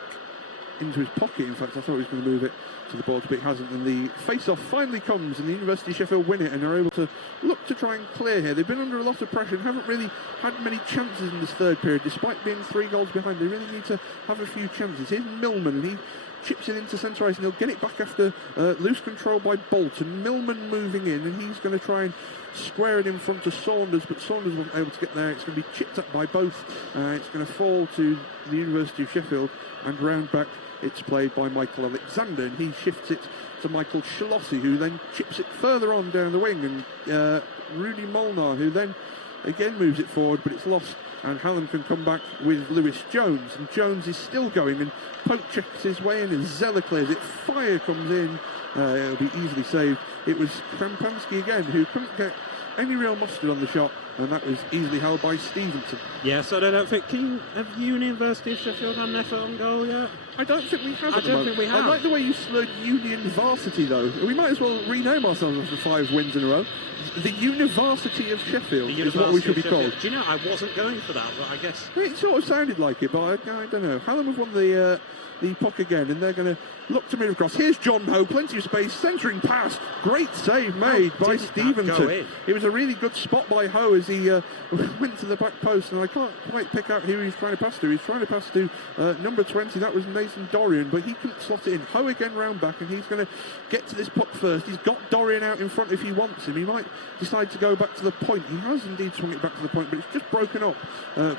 into his pocket. In fact, I thought he was going to move it to the boards, but he hasn't. And the face-off finally comes, and the University of Sheffield win it and are able to look to try and clear here. They've been under a lot of pressure and haven't really had many chances in this third period, despite being 3 goals behind. They really need to have a few chances. Here's Millman, and he chips it into centre ice, and he'll get it back after loose control by Bolton. Millman moving in, and he's going to try and square it in front of Saunders, but Saunders wasn't able to get there. It's going to be chipped up by both. It's going to fall to the University of Sheffield, and round back it's played by Michael Alexander, and he shifts it to Michael Schlossi, who then chips it further on down the wing, and Rudy Molnar, who then again moves it forward, but it's lost, and Hallam can come back with Lewis Jones, and Jones is still going, and Pope checks his way in, and Zeller clears it. Fire comes in. It'll be easily saved. It was Krampansky again, who couldn't get any real mustard on the shot, and that was easily held by Stevenson. Yes, I don't think. Have University of Sheffield had an effort on goal yet? I don't think we have. I don't think we have. I like the way you slurred Union Varsity, though. We might as well rename ourselves after 5 wins in a row. The University of Sheffield is what we should be called. Do you know, I wasn't going for that, but I guess It sort of sounded like it, but I don't know. Hallam have won the puck again, and they're going to look to move across. Here's John Ho, plenty of space, centering pass. Great save made by Stevenson. It was a really good spot by Ho as he went to the back post, and I can't quite pick out who he's trying to pass to. He's trying to pass to number 20, that was Nathan Dorian, but he couldn't slot it in. Ho again round back, and he's going to get to this puck first. He's got Dorian out in front if he wants him. He might decide to go back to the point. He has indeed swung it back to the point, but it's just broken up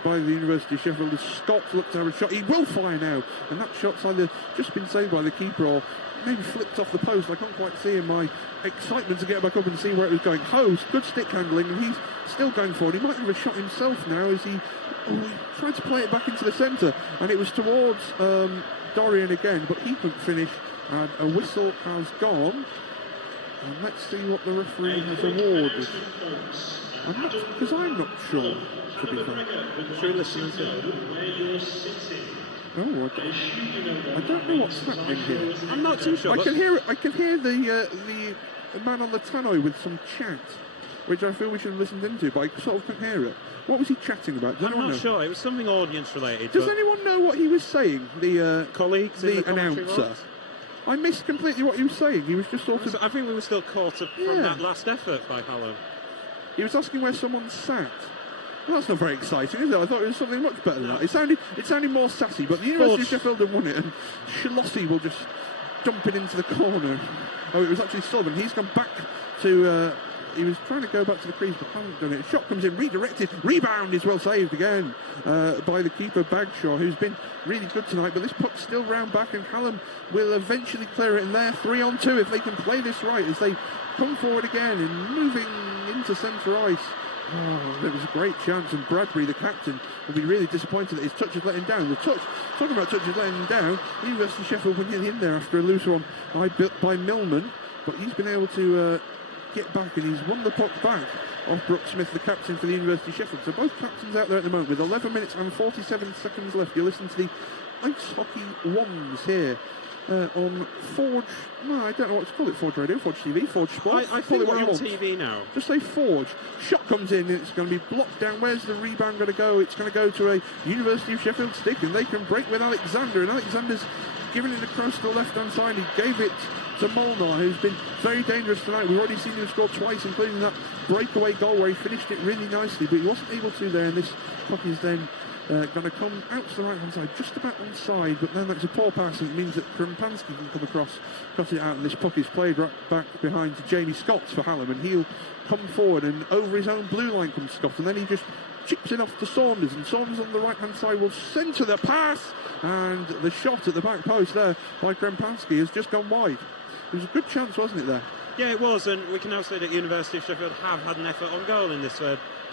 by the University of Sheffield. As Scott looks to have a shot, he will fire now, and that shot's either just been saved by the keeper or maybe flipped off the post. I can't quite see in my excitement to get back up and see where it was going. Ho's good stick handling, and he's still going forward. He might have a shot himself now as he tried to play it back into the centre, and it was towards Dorian again, but he couldn't finish, and a whistle has gone. And let's see what the referee has awarded. I'm not sure, to be fair. should we listen to Oh, I don't know what's happening here. I'm not too sure. I can hear the man on the tannoy with some chat, which I feel we should have listened into, but I sort of couldn't hear it. What was he chatting about? Does I'm anyone not know? sure. It was something audience related. Does anyone know what he was saying? The colleagues, the announcer. I missed completely what he was saying. He was just sort of. I think we were still caught up from that last effort by Hallam. He was asking where someone sat. Well, that's not very exciting, is it? I thought it was something much better than that. It sounded more sassy, but the University of Sheffield have won it, and Schlossi will just dump it into the corner. Oh, it was actually Sullivan. He's gone back to. He was trying to go back to the crease, but hasn't done it. Shot comes in, redirected, rebound is well saved again by the keeper Bagshaw, who's been really good tonight. But this puck's still round back, and Hallam will eventually clear it. And they're 3-on-2 if they can play this right as they come forward again and moving into centre ice. Oh, there was a great chance, and Bradbury, the captain, will be really disappointed that his touch has let him down. Talking about touches letting him down, the University of Sheffield were nearly in there after a loose one by Millman, but he's been able to get back, and he's won the puck back off Brooke Smith, the captain for the University of Sheffield. So both captains out there at the moment with 11 minutes and 47 seconds left. You listen to the Ice Hockey Ones here. On Forge, no, I don't know what to call it. Forge Radio, Forge TV, Forge Sport. I think we're on TV now. Just say Forge. Shot comes in, and it's going to be blocked down. Where's the rebound going to go? It's going to go to a University of Sheffield stick, and they can break with Alexander. And Alexander's giving it across to the left-hand side. He gave it to Molnar, who's been very dangerous tonight. We've already seen him score twice, including that breakaway goal where he finished it really nicely, but he wasn't able to there. And this puck is then going to come out to the right hand side, just about onside, but then that's a poor pass, and it means that Krampansky can come across, cut it out, and this puck is played right back behind to Jamie Scott for Hallam, and he'll come forward, and over his own blue line comes Scott, and then he just chips it off to Saunders, and Saunders on the right hand side will centre the pass, and the shot at the back post there by Krampansky has just gone wide. It was a good chance, wasn't it, there? Yeah, it was, and we can now say that University of Sheffield have had an effort on goal in this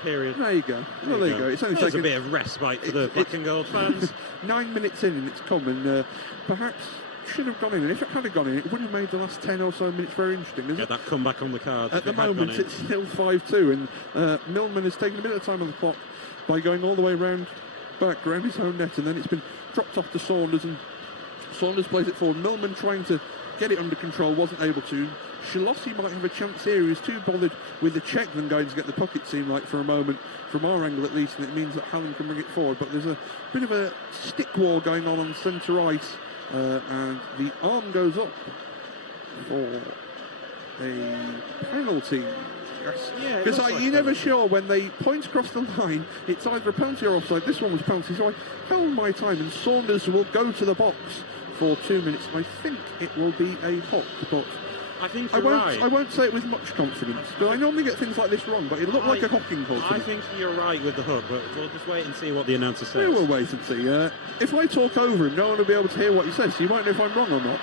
period. There you go. Well, there you go. It's only taken a bit of respite for the black and gold fans. 9 minutes in, and it's come, and perhaps should have gone in. And if it had gone in, it would have made the last 10 or so minutes very interesting, isn't it? That comeback on the card. At the moment, it's still 5-2, and Millman has taken a bit of time on the clock by going all the way round his own net, and then it's been dropped off to Saunders, and Saunders plays it forward. Millman trying to get it under control, wasn't able to. Schlossi might have a chance here. He was too bothered with the check than going to get the puck, it seemed like, for a moment, from our angle at least, and it means that Hallam can bring it forward. But there's a bit of a stick war going on centre ice and the arm goes up for a penalty. Yes. Yeah, it Because looks like you're never penalty. sure when they point across the line, it's either a penalty or offside. This one was penalty, so I held my time, and Saunders will go to the box for 2 minutes. I think it will be a hot, but I think I you're won't. right. I won't say it with much confidence, because I normally get things like this wrong. But it looked like a hocking call. to I me. think you're right with the hook, but we'll just wait and see what the announcer says. We will wait and see. If I talk over him, no one will be able to hear what he says, so you won't know if I'm wrong or not.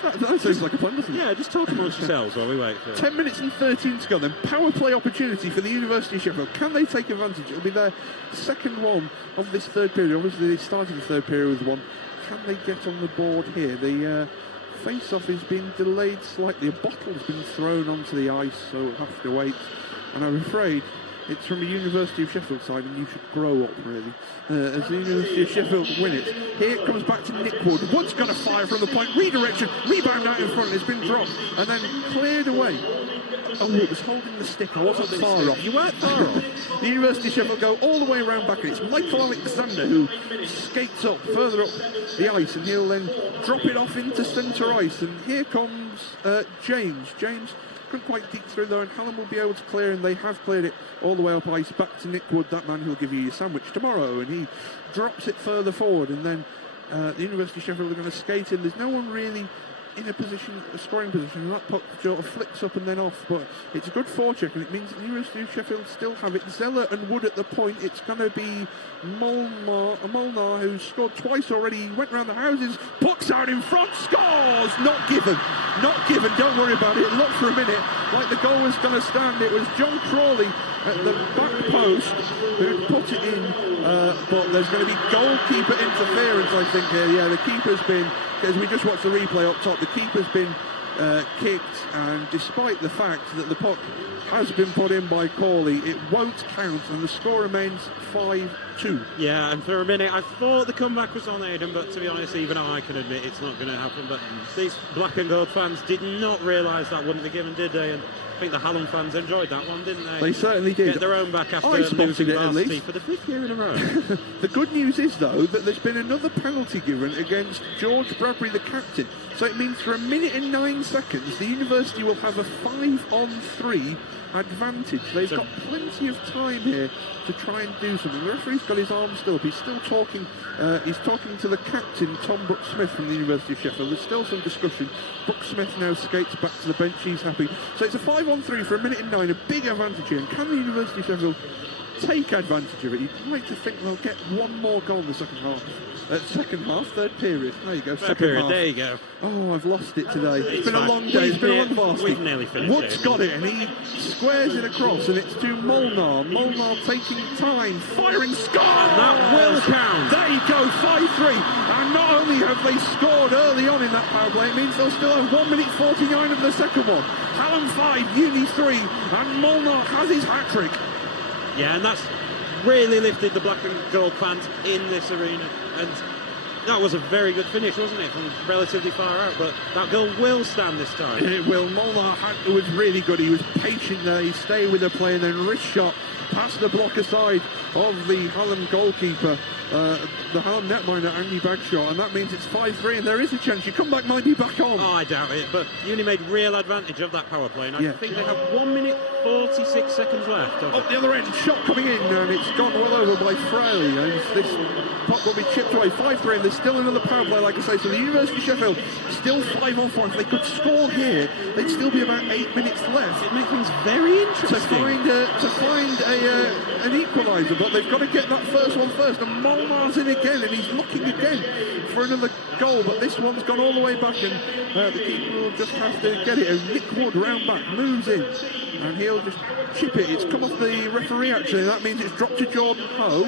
That seems like a plan, doesn't it? Yeah, just talk amongst yourselves while we wait for it. 10 minutes and 13 to go then. Power play opportunity for the University of Sheffield. Can they take advantage? It'll be their second one of this third period. Obviously, they started the third period with one. Can they get on the board here? The face-off has been delayed slightly. A bottle has been thrown onto the ice, so we'll have to wait. And I'm afraid it's from the University of Sheffield side, and you should grow up, really. As the University of Sheffield win it. Here it comes back to Nick Wood. Wood's going to fire from the point. Redirection. Rebound out in front. It's been dropped. And then cleared away. Oh, it was holding the stick. I wasn't far off. You weren't far off. The University of Sheffield go all the way around back, and it's Michael Alexander who skates up, further up the ice, and he'll then drop it off into centre ice. And here comes James. James couldn't quite dig through though, and Hallam will be able to clear, and they have cleared it all the way up ice. Back to Nick Wood, that man who'll give you your sandwich tomorrow, and he drops it further forward, and then the University of Sheffield are going to skate in. There's no one really in a scoring position, and that puck sort of flicks up and then off, but it's a good forecheck, and it means the University of Sheffield still have it. Zeller and Wood at the point. It's going to be Molnar, who's scored twice already. He went round the houses, pucks out in front, scores! Not given, don't worry about it. It looked for a minute like the goal was going to stand. It was John Crawley at the back post who put it in, but there's going to be goalkeeper interference, I think, here. Yeah, the keeper's been, as we just watched the replay up top, the keeper's been kicked, and despite the fact that the puck has been put in by Cawley, it won't count, and the score remains 5-2. Yeah, and for a minute I thought the comeback was on Aiden, but to be honest, even I can admit it's not going to happen. But these black and gold fans did not realise that wouldn't be given, did they? And I think the Hallam fans enjoyed that one, didn't they? They certainly did. Get their own back after I spotted losing it at Varsity least for the 5th year in a row. The good news is, though, that there's been another penalty given against George Bradbury, the captain. So it means for 1 minute and 9 seconds, the University will have a 5-on-3 advantage. They've got plenty of time here to try and do something. The referee's got his arm still up. He's still talking. He's talking to the captain, Tom Brooks-Smith, from the University of Sheffield. There's still some discussion. Brooks-Smith now skates back to the bench. He's happy. So it's a 5-on-3 for 1 minute and 9. A big advantage here. And can the University of Sheffield take advantage of it? You'd like to think they'll get one more goal in the second half. Third period. There you go. Third second period, half. there you go. Oh, I've lost it today. It's been a fine. long day. It's been a long varsity. We've nearly finished Wood's it. got it, and he squares it across, and it's to Molnar. Molnar taking time, firing, score! And that will count. There you go, 5-3. And not only have they scored early on in that power play, it means they'll still have 1 minute 49 of the second one. Hallam 5, Uni 3, and Molnar has his hat-trick. Yeah, and that's really lifted the black and gold fans in this arena, and that was a very good finish, wasn't it, from relatively far out, but that goal will stand this time. It will. Molnar was really good. He was patient there. He stayed with the play, and then wrist shot past the blocker side of the Hallam goalkeeper, the Hallam netminder, Andy Bagshaw, and that means it's 5-3, and there is a chance you come back, might be back on. Oh, I doubt it, but Uni made real advantage of that power play, and Yeah. I think they have 1 minute 46 seconds left. Up the other end, shot coming in, and it's gone well over by Fraley, and this puck will be chipped away. 5-3, and there's still another power play, like I say, so the University of Sheffield still 5-on-4. If they could score here, they'd still be about 8 minutes left. It makes things very interesting. To find an equaliser, but they've got to get that first one first. And Molnar's in again, and he's looking again for another goal, but this one's gone all the way back, and the keeper will just have to get it. And Nick Wood round back moves in, and he'll just chip it. It's come off the referee actually. That means it's dropped to Jordan Ho.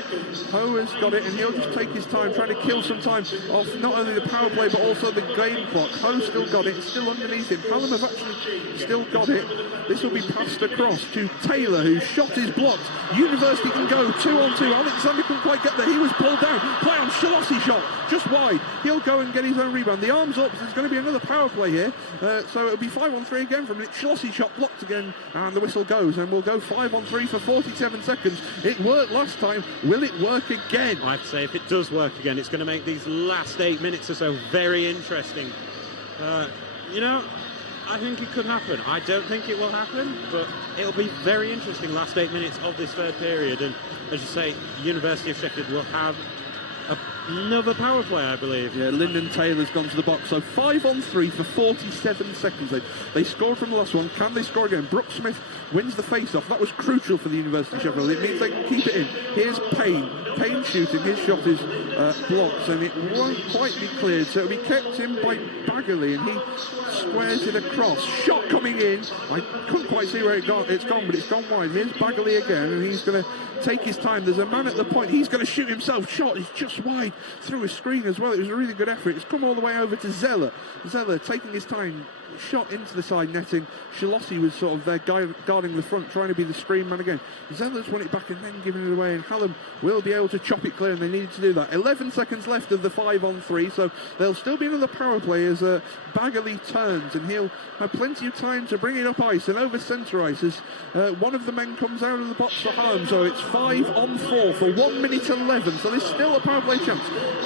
Ho has got it, and he'll just take his time, trying to kill some time off not only the power play but also the game clock. Ho still got it. It's still underneath him. Hallam have actually still got it. This will be passed across to Taylor, whose shot is blocked. University can go 2-on-2. Alexander couldn't quite get there. He was pulled down. Play on Shalossi shot, just wide. He'll go and get his own rebound. The arm's up. So there's going to be another power play here. So it'll be 5-on-3 again from it. Shalossi shot blocked again. and the whistle goes, and we'll go 5-on-3 for 47 seconds. It worked last time. Will it work again? I have to say, if it does work again, it's going to make these last 8 minutes or so very interesting. I think it could happen. I don't think it will happen, but it'll be very interesting last 8 minutes of this third period. And as you say, University of Sheffield will have another power play, I believe. Yeah, Lyndon Taylor's gone to the box. So 5-on-3 for 47 seconds. They scored from the last one. Can they score again? Brooke Smith wins the face-off. That was crucial for the University of Sheffield. It means they can keep it in. Here's Payne. Payne shooting. His shot is blocked, and it won't quite be cleared. So it'll be kept in by Bagley, and he squares it across. Shot coming in. I couldn't quite see where it's gone, but it's gone wide. Here's Bagley again, and he's going to take his time. There's a man at the point. He's going to shoot himself. Shot is just wide through a screen as well. It was a really good effort. It's come all the way over to Zeller. Zeller taking his time. Shot into the side netting. Shalossi was sort of there guarding the front, trying to be the screen man again. Zeller's won it back and then giving it away, and Hallam will be able to chop it clear, and they needed to do that. 11 seconds left of the 5-on-3, so there'll still be another power play as Bagley turns, and he'll have plenty of time to bring it up ice and over centre ice as one of the men comes out of the box for Hallam. So it's 5-on-4 for 1 minute 11, so there's still a power play chance.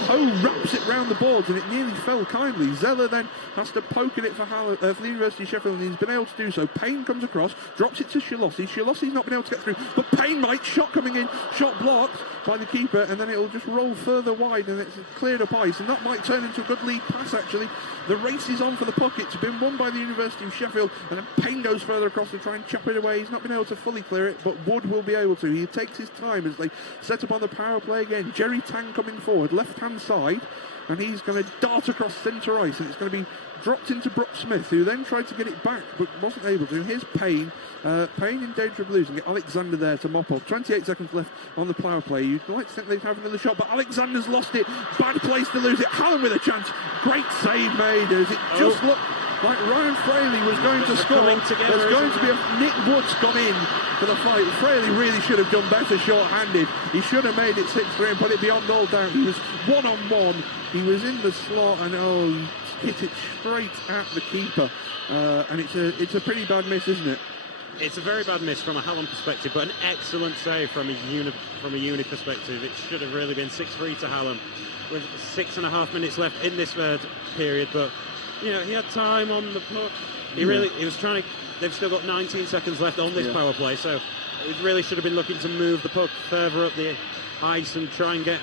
Ho wraps it round the boards, and it nearly fell kindly. Zeller then has to poke at it for the University of Sheffield, and he's been able to do so. Payne comes across, drops it to Shalossi. Shalossi's not been able to get through, but Payne might. Shot coming in, shot blocked by the keeper, and then it'll just roll further wide, and it's cleared up ice, and that might turn into a good lead pass, actually. The race is on for the puck. It's been won by the University of Sheffield, and then Payne goes further across to try and chop it away. He's not been able to fully clear it, but Wood will be able to. He takes his time as they set up on the power play again. Jerry Tang coming forward, left-hand side, and he's going to dart across centre ice, and it's going to be dropped into Brooke Smith, who then tried to get it back but wasn't able to. Here's Payne. Payne in danger of losing it. Alexander there to mop up. 28 seconds left on the power play. You'd like to think they'd have another shot, but Alexander's lost it. Bad place to lose it. Hallam with a chance. Great save made as it just looked like Ryan Fraley was going to score. There's going to be Nick Wood's gone in for the fight. Fraley really should have done better short-handed. He should have made it 6-3 and put it beyond all doubt. He was one-on-one. He was in the slot, and he hit it straight at the keeper. And it's a pretty bad miss, isn't it? It's a very bad miss from a Hallam perspective, but an excellent save from a uni perspective. It should have really been 6-3 to Hallam with 6.5 minutes left in this third period. But he had time on the puck. He was trying to. They've still got 19 seconds left on this power play, so it really should have been looking to move the puck further up the ice and try and get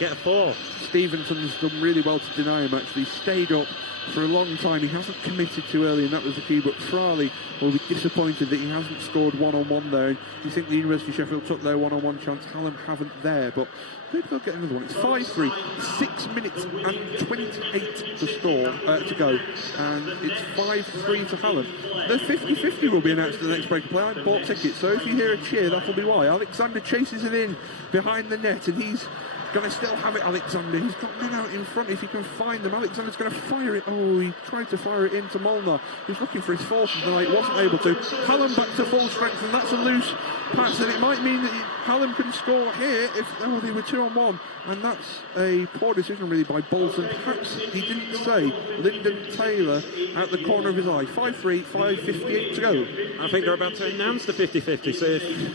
a fourth. Stevenson's done really well to deny him, actually. Stayed up for a long time. He hasn't committed too early, and that was the key. But Fraley will be disappointed that he hasn't scored one-on-one there. And you think the University of Sheffield took their one-on-one chance. Hallam haven't there, but maybe they'll get another one. It's 5-3, 6 minutes and 28 to go, and it's 5-3 to Hallam. The 50-50 will be announced at the next break of play. I bought tickets, so if you hear a cheer, that'll be why. Alexander chases it in behind the net, and he's going to still have it, Alexander. He's got men out in front if he can find them. Alexander's going to fire it. Oh, he tried to fire it into Molnar. He's looking for his fourth tonight, wasn't able to. Hallam back to full strength, and that's a loose pass, and it might mean that Hallam can score here if they were 2-on-1, and that's a poor decision really by Bolton. Perhaps he didn't say Lyndon Taylor out the corner of his eye. 5-3, 5:58 to go. I think they're about to announce the 50-50, so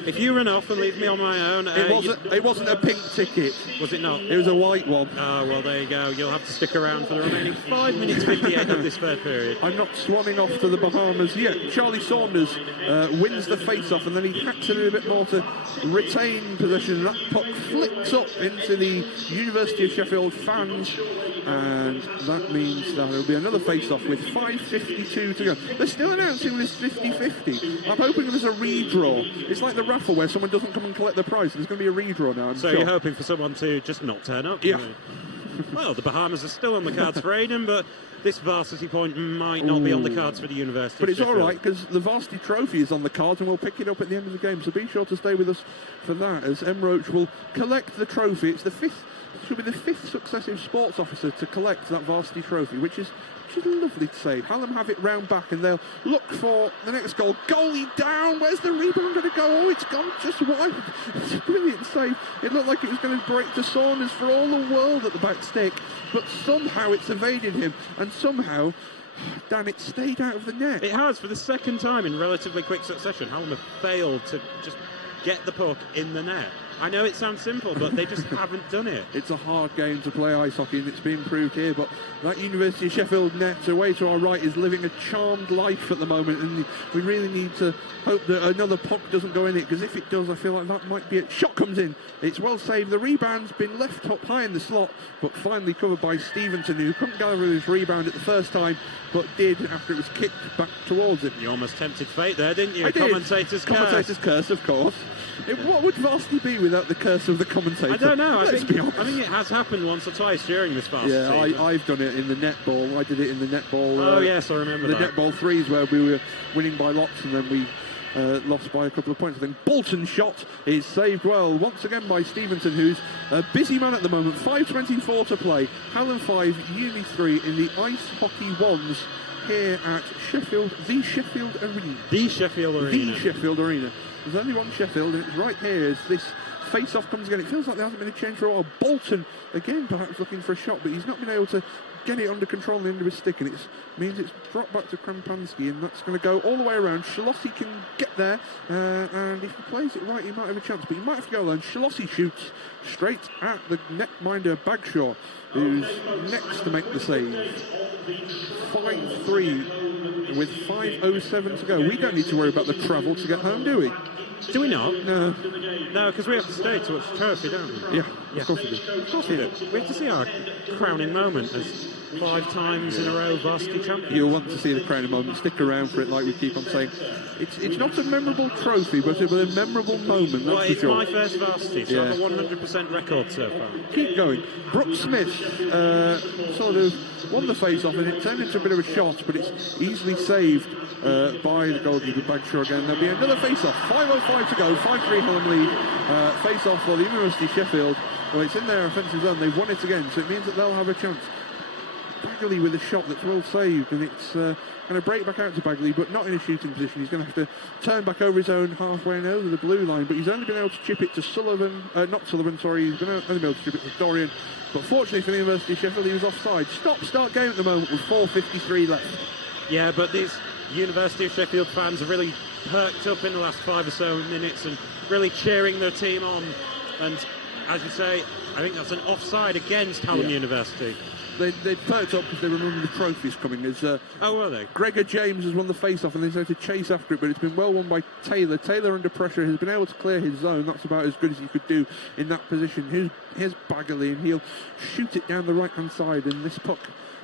if you run off and leave me on my own... It wasn't a pink ticket. Was it not? It was a white one. Oh, well, there you go. You'll have to stick around for the remaining 5 minutes 58 of this third period. I'm not swanning off to the Bahamas yet. Charlie Saunders wins the face-off, and then he hacks it a little bit more to retain possession. That puck flicks up into the University of Sheffield fans, and that means that there'll be another face-off with 5:52 to go. They're still announcing this 50-50. I'm hoping there's a redraw. It's like the raffle where someone doesn't come and collect the prize. There's going to be a redraw now. So you're hoping for someone to just not turn up? Yeah. Well, the Bahamas are still on the cards for Aiden, but this Varsity point might not be on the cards for the University. But it's all right, because the Varsity Trophy is on the cards, and we'll pick it up at the end of the game. So be sure to stay with us for that, as M. Roach will collect the trophy. It's the fifth. She'll be the fifth successive sports officer to collect that Varsity Trophy, which is lovely to say. Hallam have it round back, and they'll look for the next goal. Goalie down. Where's the rebound going to go? Oh, it's gone just wide. It's a brilliant save. It looked like it was going to break to Saunders for all the world at the back stick, but somehow it's evaded him, and somehow Dan, it stayed out of the net. It has, for the second time in relatively quick succession. Hallam have failed to just get the puck in the net. I know it sounds simple, but they just haven't done it. It's a hard game to play ice hockey, and it's been proved here. But that University of Sheffield net away to our right is living a charmed life at the moment, and we really need to hope that another puck doesn't go in it, because if it does, I feel like that might be it. Shot comes in. It's well saved. The rebound's been left up high in the slot, but finally covered by Stevenson, who couldn't gather his rebound at the first time, but did after it was kicked back towards him. You almost tempted fate there, didn't you? I did. Commentator's curse, of course. What would Varsity be without the curse of the commentator? I don't know. I think honest. it has happened once or twice during this Varsity. Yeah, I've done it in the netball. I did it in the netball. Oh yes, I remember the that. netball threes where we were winning by lots and then we lost by a couple of points. I think Bolton's shot is saved well once again by Stevenson, who's a busy man at the moment. 5:24 to play. Hallam 5, Uni 3 in the Ice Hockey Ones here at Sheffield, the Sheffield Arena. The Sheffield Arena. The Sheffield Arena. There's only one Sheffield, and it's right here as this face-off comes again. It feels like there hasn't been a change for a while. Bolton, again, perhaps looking for a shot, but he's not been able to get it under control on the end of his stick, and it means it's dropped back to Krampansky, and that's going to go all the way around. Shalossi can get there, and if he plays it right, he might have a chance, but he might have to go alone. Shalossi shoots straight at the netminder Bagshaw, who's next to make the save. 5-3 with 5:07 to go. We don't need to worry about the travel to get home, do we? Do we not? No. No, because we have to stay to watch the trophy, don't we? Yeah, of course we do. Of course we do. We have to see our crowning moment as 5 times in a row Varsity champion. You'll want to see the crowning moment. Stick around for it, like we keep on saying. It's not a memorable trophy, but it's a memorable moment, Well, that's it's for sure. my first Varsity, so I have a 100% record so far. Keep going. Brooke Smith sort of won the face-off, and it turned into a bit of a shot, but it's easily saved by the goalkeeper Bagshaw again. There'll be another face-off. 5:05 to go. 5-3 Hallam lead. Face-off for the University of Sheffield. Well, it's in their offensive zone. They've won it again, so it means that they'll have a chance. Bagley with a shot that's well saved, and it's going to break back out to Bagley, but not in a shooting position. He's going to have to turn back over his own halfway and over the blue line, but he's only been able to chip it to Sullivan, not Sullivan, sorry, he's only been able to chip it to Dorian, but fortunately for the University of Sheffield, he was offside. Stop-start game at the moment with 4:53 left. Yeah, but these University of Sheffield fans have really perked up in the last 5 or so minutes and really cheering their team on, and as you say, I think that's an offside against Hallam University. They perked up because they remember the trophies coming. As oh, were they? Gregor James has won the face-off, and they had to chase after it, but it's been well won by Taylor. Taylor under pressure has been able to clear his zone. That's about as good as he could do in that position. Here's Bagley, and he'll shoot it down the right-hand side, and this puck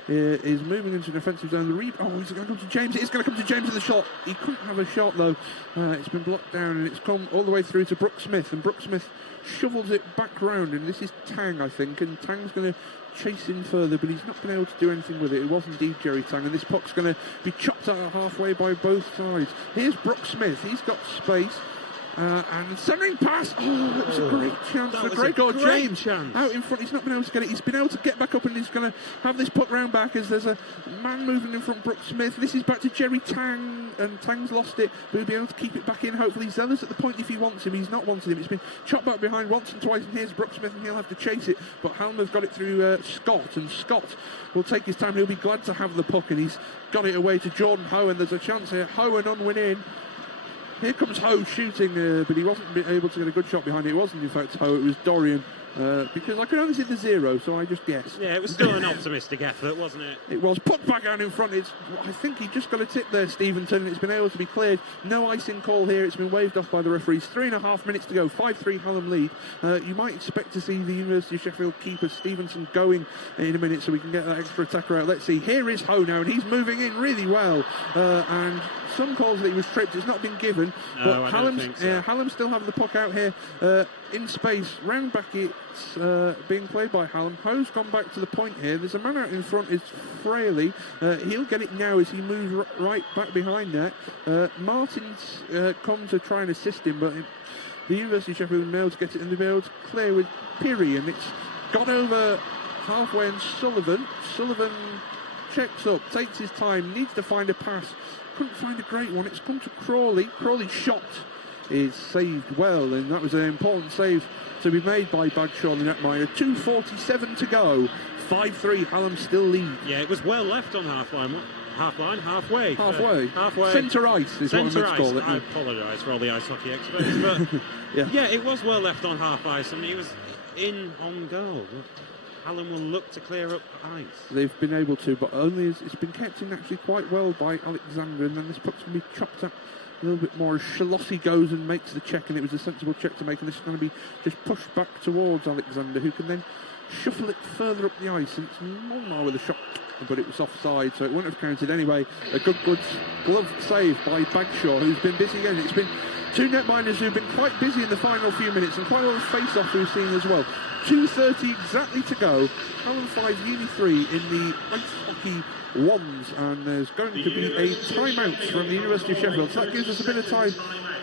is moving into an offensive zone. Is it going to come to James? It's going to come to James in the shot. He couldn't have a shot, though. It's been blocked down, and it's come all the way through to Brooke Smith, and Brooke Smith shovels it back round, and this is Tang, I think, and Tang's going to chase in further, but he's not been able to do anything with it. It was indeed Jerry Tang, and this puck's going to be chopped out halfway by both sides. Here's Brooke Smith. He's got space. And centering pass. Oh, it was a great chance for Gregor James. Out in front. He's not been able to get it. He's been able to get back up, and he's going to have this puck round back as there's a man moving in front. Brooke Smith. This is back to Jerry Tang, and Tang's lost it, but he'll be able to keep it back in. Hopefully, Zeller's at the point if he wants him. He's not wanted him. It's been chopped back behind once and twice, and here's Brooke Smith, and he'll have to chase it. But Hallam have got it through Scott, and Scott will take his time. He'll be glad to have the puck, and he's got it away to Jordan Hohen. There's a chance here. Hohen on win in. Here comes Ho shooting, but he wasn't able to get a good shot behind it. It wasn't, in fact, Ho, it was Dorian, because I could only see the 0, so I just guessed. Yeah, it was still an optimistic effort, wasn't it? It was. Put back out in front. I think he just got a tip there, Stevenson. It's been able to be cleared. No icing call here. It's been waved off by the referees. 3.5 minutes to go. 5-3 Hallam lead. You might expect to see the University of Sheffield keeper Stevenson going in a minute so we can get that extra attacker out. Let's see. Here is Ho now, and he's moving in really well. And some calls that he was tripped. It's not been given. No, but Hallam still have the puck out here in space. Round back it's being played by Hallam. Ho's gone back to the point here. There's a man out in front. It's Fraley. He'll get it now as he moves right back behind that. Martin's come to try and assist him, but the University of Sheffield will be able to get it, and they'll be able to clear with Peary, and it's got over halfway, and Sullivan checks up, takes his time, needs to find a pass. Couldn't find a great one. It's come to Crawley. Crawley's shot is saved well, and that was an important save to be made by Bagshaw, the netminder. 2:47 to go. 5-3, Hallam still lead. Yeah, it was well left on half line. half line, halfway. Halfway. Centre ice is what I'm Centre meant to call ice. it. I apologise for all the ice hockey experts, but yeah, it was well left on half ice, and he was in on goal. Hallam will look to clear up ice. They've been able to, but only it's been kept in actually quite well by Alexander, and then this puck's going to be chopped up a little bit more as Shalossi goes and makes the check, and it was a sensible check to make, and this is going to be just pushed back towards Alexander, who can then shuffle it further up the ice, and it's Molnar with a shot, but it was offside, so it wouldn't have counted anyway. A good glove save by Bagshaw, who's been busy again. It's been two netminders who've been quite busy in the final few minutes, and quite a lot of face-offs we've seen as well. 2:30 exactly to go. Hallam 5, Uni 3 in the ice hockey wands, and there's going to be a timeout from the University of Sheffield, so that gives us a bit of time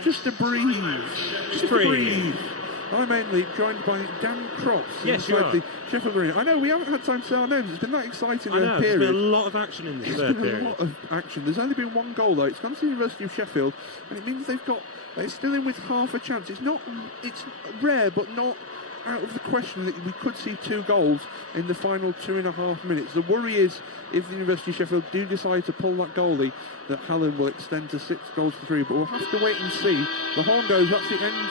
just to breathe. Just to breathe. I'm mainly joined by Dan Cross inside the Sheffield Arena. I know we haven't had time to say our names. It's been that exciting. I know, period. there's been a lot of action in this third period. A lot of action. There's only been one goal though. It's gone to the University of Sheffield, and it means they're still in with half a chance. It's rare, but not out of the question that we could see 2 goals in the final 2.5 minutes. The worry is if the University of Sheffield do decide to pull that goalie, that Hallam will extend to 6 goals to 3. But we'll have to wait and see. The horn goes. That's the end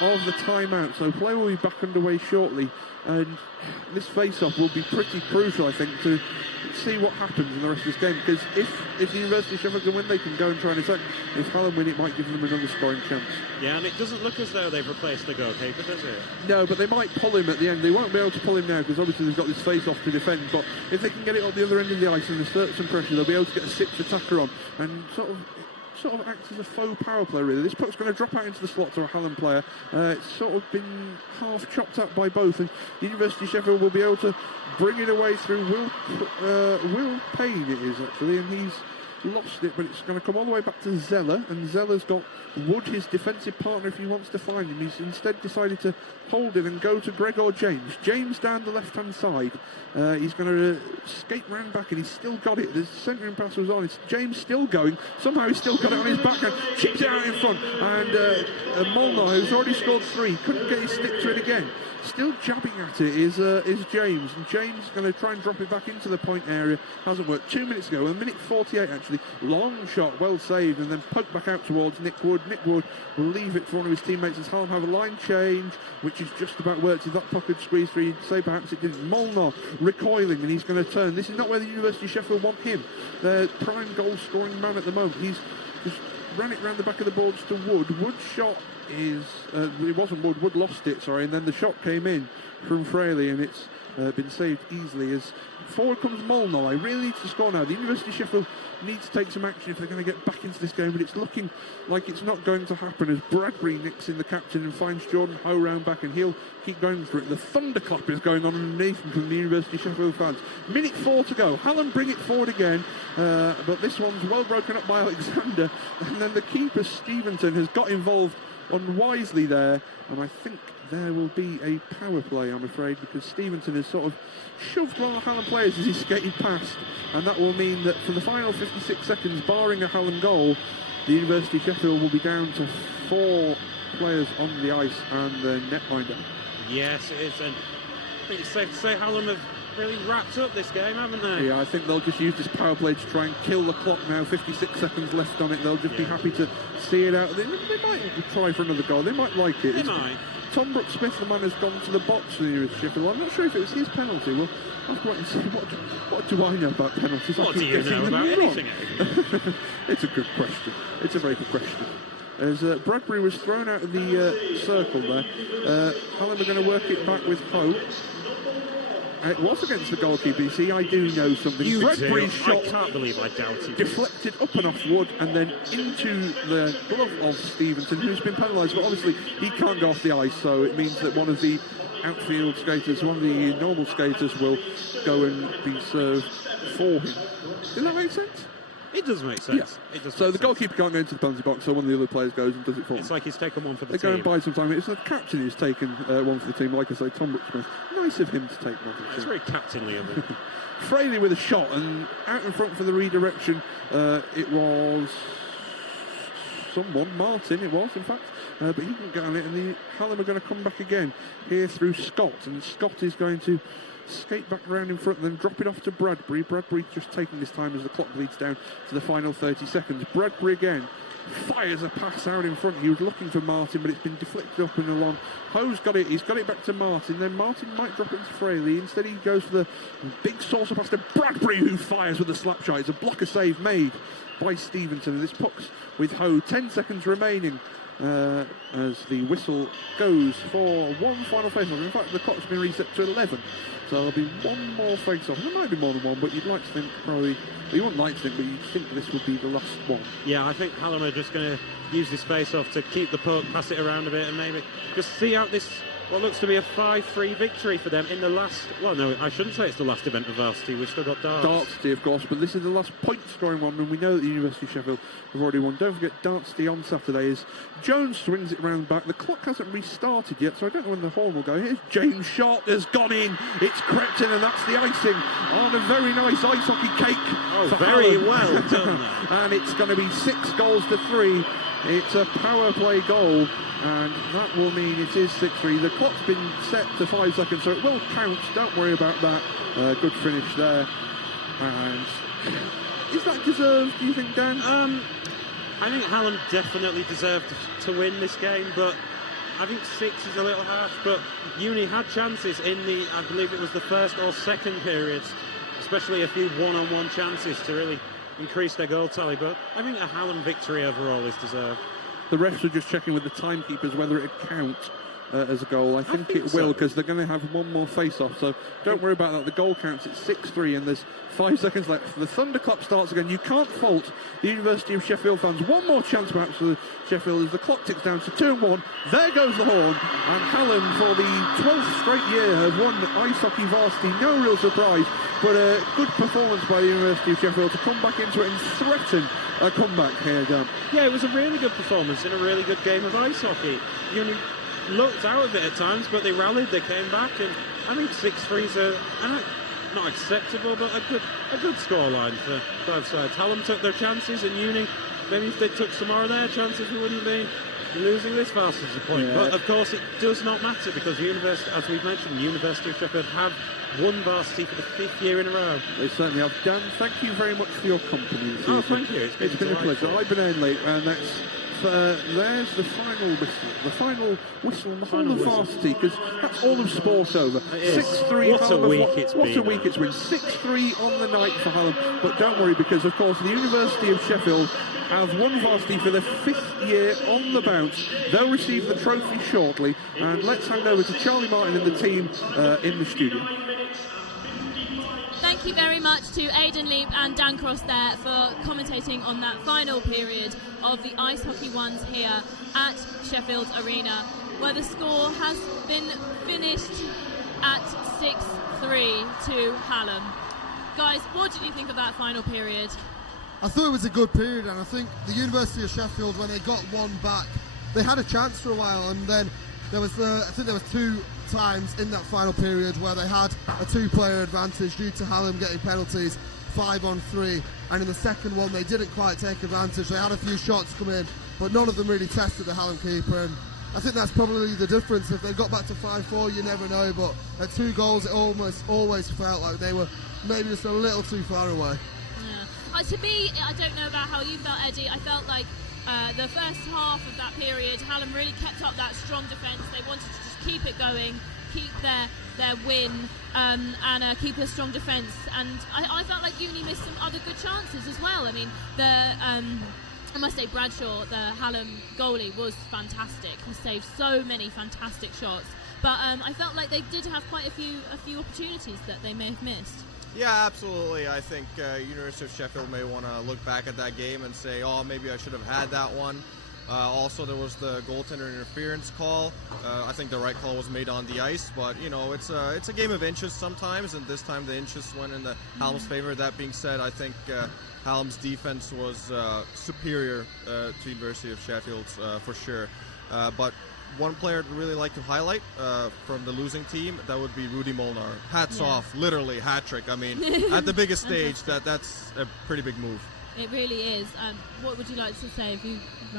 of the timeout, so play will be back underway shortly, and this face-off will be pretty crucial, I think, to see what happens in the rest of this game, because if the University of Sheffield can win, they can go and try and attack. If Hallam win, it might give them another scoring chance. Yeah, and it doesn't look as though they've replaced the goalkeeper, does it? No, but they might pull him at the end. They won't be able to pull him now because obviously they've got this face-off to defend, but if they can get it on the other end of the ice and assert some pressure, they'll be able to get a 6 attacker on and sort of acts as a faux power play, really. This puck's going to drop out into the slot to a Hallam player. It's sort of been half chopped up by both, and the University of Sheffield will be able to bring it away through Will Payne, it is actually, and he's lost it, but it's going to come all the way back to Zeller, and Zeller's got Wood, his defensive partner, if he wants to find him. He's instead decided to hold it and go to Gregor James. James down the left-hand side. He's going to skate round back, and he's still got it. The centering pass was on. It's James still going. Somehow he's still got it on his backhand. Chips it out in front, and Molnar, who's already scored 3, couldn't get his stick to it again. Still jabbing at it is James, and James is going to try and drop it back into the point area. Hasn't worked. 2 minutes ago, a minute 48 actually. Long shot, well saved, and then poked back out towards Nick Wood. Nick Wood will leave it for one of his teammates as Hallam have a line change, which is just about worked. If that puck had squeezed through, you'd say perhaps it didn't. Molnar recoiling, and he's going to turn. This is not where the University of Sheffield want him. Their prime goal-scoring man at the moment. He's just ran it round the back of the boards to Wood. Wood's shot is it wasn't Wood. Wood lost it, sorry, and then the shot came in from Fraley, and it's been saved easily as forward comes Molnar. He really needs to score now. The University of Sheffield needs to take some action if they're going to get back into this game, but it's looking like it's not going to happen as Bradbury nicks in the captain and finds Jordan Ho round back, and he'll keep going for it. The thunderclap is going on underneath from the University of Sheffield fans. Minute 4 to go. Hallam bring it forward again, but this one's well broken up by Alexander, and then the keeper Stevenson has got involved unwisely there, and I think there will be a power play, I'm afraid, because Stevenson has sort of shoved one of the Hallam players as he skated past, and that will mean that for the final 56 seconds, barring a Hallam goal, the University of Sheffield will be down to 4 players on the ice and the netminder. Yes, it is, and I think it's safe to say Hallam have really wrapped up this game, haven't they? Yeah, I think they'll just use this power play to try and kill the clock now. 56 seconds left on it. They'll just be happy to see it out. They might try for another goal. They might like it. They might. Tom Brooks-Smith, the man, has gone to the box for the University of Sheffield. I'm not sure if it was his penalty. Well, I'll have to wait and see. What do I know about penalties? What do you know about anything? It's a good question. It's a very good question. As Bradbury was thrown out of the circle there, Hallam are going to work it back with Hope. It was against the goalkeeper. You see, I do know something. Bradbury's shot, I can't believe I doubted deflected up and off Wood and then into the glove of Stevenson, who's been penalised, but obviously he can't go off the ice, so it means that one of the outfield skaters, one of the normal skaters, will go and be served for him. Does that make sense? It does make sense. Yeah. It does so make the sense. goalkeeper can't go into the penalty box, so one of the other players goes and does it for him. It's like he's taken one for the they team. Go and buy some time. It's the captain who's taken one for the team. Like I say, Tom Brooks-Smith. Nice of him to take one for the team. It's very captainly of him. Fraley with a shot, and out in front for the redirection. It was someone, Martin. It was, in fact. But he didn't get on it, and the Hallam are going to come back again here through Scott, and Scott is going to skate back round in front and then drop it off to Bradbury. Bradbury just taking this time as the clock bleeds down to the final 30 seconds. Bradbury again fires a pass out in front. He was looking for Martin, but it's been deflected up and along. Ho's got it. He's got it back to Martin. Then Martin might drop it to Fraley. Instead, he goes for the big saucer pass to Bradbury, who fires with a slap shot. It's a blocker save made by Stevenson. And this puck's with Ho. 10 seconds remaining as the whistle goes for one final face-off. In fact, the clock's been reset to 11. So there'll be one more face-off. There might be more than one, but you'd like to think probably... Well, you wouldn't like to think, but you'd think this would be the last one. Yeah, I think Hallam are just going to use this face-off to keep the puck, pass it around a bit, and maybe just see out this, what looks to be a 5-3 victory for them in the last... Well, no, I shouldn't say it's the last event of Varsity. We've still got darts. Dartsty, of course, but this is the last point-scoring one, and we know that the University of Sheffield have already won. Don't forget, Dartsty on Saturday is Jones swings it round back. The clock hasn't restarted yet, so I don't know when the horn will go. Here's James Short has gone in. It's crept in, and that's the icing on a very nice ice hockey cake. Oh, very well done. And it's going to be 6-3. It's a power play goal, and that will mean it is 6-3. The clock's been set to 5 seconds, so it will count. Don't worry about that. Good finish there. And is that deserved, do you think, Dan? I think Hallam definitely deserved to win this game, but I think 6 is a little harsh. But Uni had chances in the, I believe it was the first or second periods, especially a few one-on-one chances to really increase their goal tally. But I think a Hallam victory overall is deserved. The refs are just checking with the timekeepers whether it count as a goal. I think it will, because they're going to have one more face-off, so don't worry about that. The goal counts. It's 6-3 and there's 5 seconds left. The thunderclap starts again. You can't fault the University of Sheffield fans. One more chance perhaps for Sheffield as the clock ticks down to 2-1. There goes the horn, and Hallam for the 12th straight year have won ice hockey varsity. No real surprise, but a good performance by the University of Sheffield to come back into it and threaten a comeback here, Dan. Yeah, it was a really good performance in a really good game of ice hockey. Uni looked out of it at times, but they rallied, they came back, and I think 6-3's not acceptable, but a good scoreline for both sides. Hallam took their chances, and Uni, maybe if they took some more of their chances, we wouldn't be losing this varsity point. Yeah. But of course, it does not matter, because University, as we've mentioned, University of Sheffield have won varsity for the 5th year in a row. They certainly have. Dan, thank you very much for your company. Oh, thank you. It's been a pleasure. I've been Ainley, and that's there's the final whistle. The final whistle on the whole of varsity, because that's all of sport over. 6-3. What a week it's been. What a week it's been. 6-3 on the night for Hallam. But don't worry, because of course the University of Sheffield have won varsity for the 5th year on the bounce. They'll receive the trophy shortly, and let's hand over to Charlie Martin and the team in the studio. Thank you very much to Aidan Leap and Dan Cross there for commentating on that final period of the Ice Hockey Ones here at Sheffield Arena, where the score has been finished at 6-3 to Hallam. Guys, what did you think of that final period? I thought it was a good period, and I think the University of Sheffield, when they got one back, they had a chance for a while, and then there was I think there was 2 times in that final period where they had a 2-player advantage due to Hallam getting penalties, 5-on-3, and in the second one they didn't quite take advantage. They had a few shots come in, but none of them really tested the Hallam keeper, and I think that's probably the difference. If they got back to 5-4, you never know, but at 2 goals it almost always felt like they were maybe just a little too far away. Yeah. To me, I don't know about how you felt, Eddie, I felt like the first half of that period, Hallam really kept up that strong defence. They wanted to just keep it going, keep their win, and keep a strong defence. And I felt like Uni missed some other good chances as well. I mean, I must say Bradshaw, the Hallam goalie, was fantastic. He saved so many fantastic shots. But I felt like they did have quite a few opportunities that they may have missed. Yeah, absolutely. I think University of Sheffield may want to look back at that game and say, oh, maybe I should have had that one. Also, there was the goaltender interference call. I think the right call was made on the ice, but you know, it's a game of inches sometimes, and this time the inches went in the Hallam's favor. That being said, I think Hallam's defense was superior to University of Sheffield's for sure. But one player I'd really like to highlight from the losing team, that would be Rudy Molnar. Hats off, literally hat trick. I mean, at the biggest stage, that's a pretty big move. It really is. What would you like to say?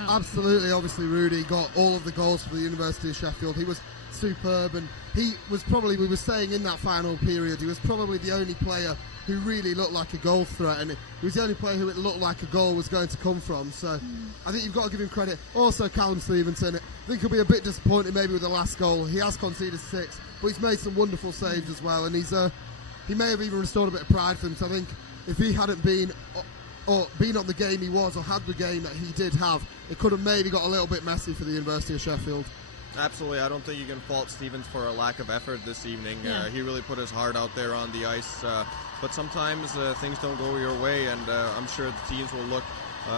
Absolutely, obviously Rudy got all of the goals for the University of Sheffield. He was superb, and he was probably, we were saying in that final period, he was probably the only player who really looked like a goal threat, and he was the only player who it looked like a goal was going to come from. So I think you've got to give him credit. Also, Callum Stevenson, I think he'll be a bit disappointed maybe with the last goal. He has conceded 6, but he's made some wonderful saves as well, and he may have even restored a bit of pride for him. So I think if he hadn't been or been on the game he was, or had the game that he did have, it could have maybe got a little bit messy for the University of Sheffield. Absolutely, I don't think you can fault Stevens for a lack of effort this evening. Yeah. He really put his heart out there on the ice, but sometimes things don't go your way, and I'm sure the teams will look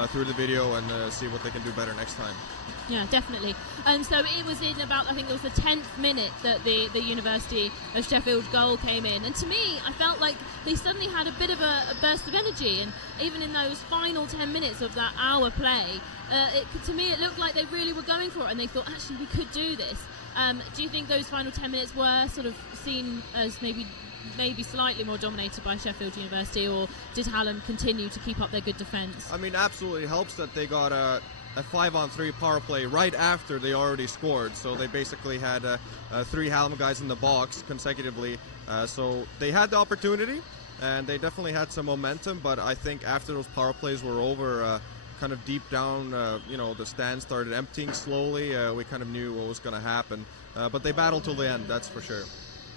through the video and see what they can do better next time. Yeah, definitely. And so it was in about, I think it was the 10th minute that the University of Sheffield goal came in. And to me, I felt like they suddenly had a bit of a burst of energy. And even in those final 10 minutes of that hour play, to me it looked like they really were going for it. And they thought, actually, we could do this. Do you think those final 10 minutes were sort of seen as maybe slightly more dominated by Sheffield University, or did Hallam continue to keep up their good defence? I mean, absolutely, it helps that they got a 5-on-3 power play right after they already scored. So they basically had 3 Hallam guys in the box consecutively. So they had the opportunity, and they definitely had some momentum. But I think after those power plays were over, kind of deep down, the stands started emptying slowly. We kind of knew what was going to happen. But they battled till the end, that's for sure.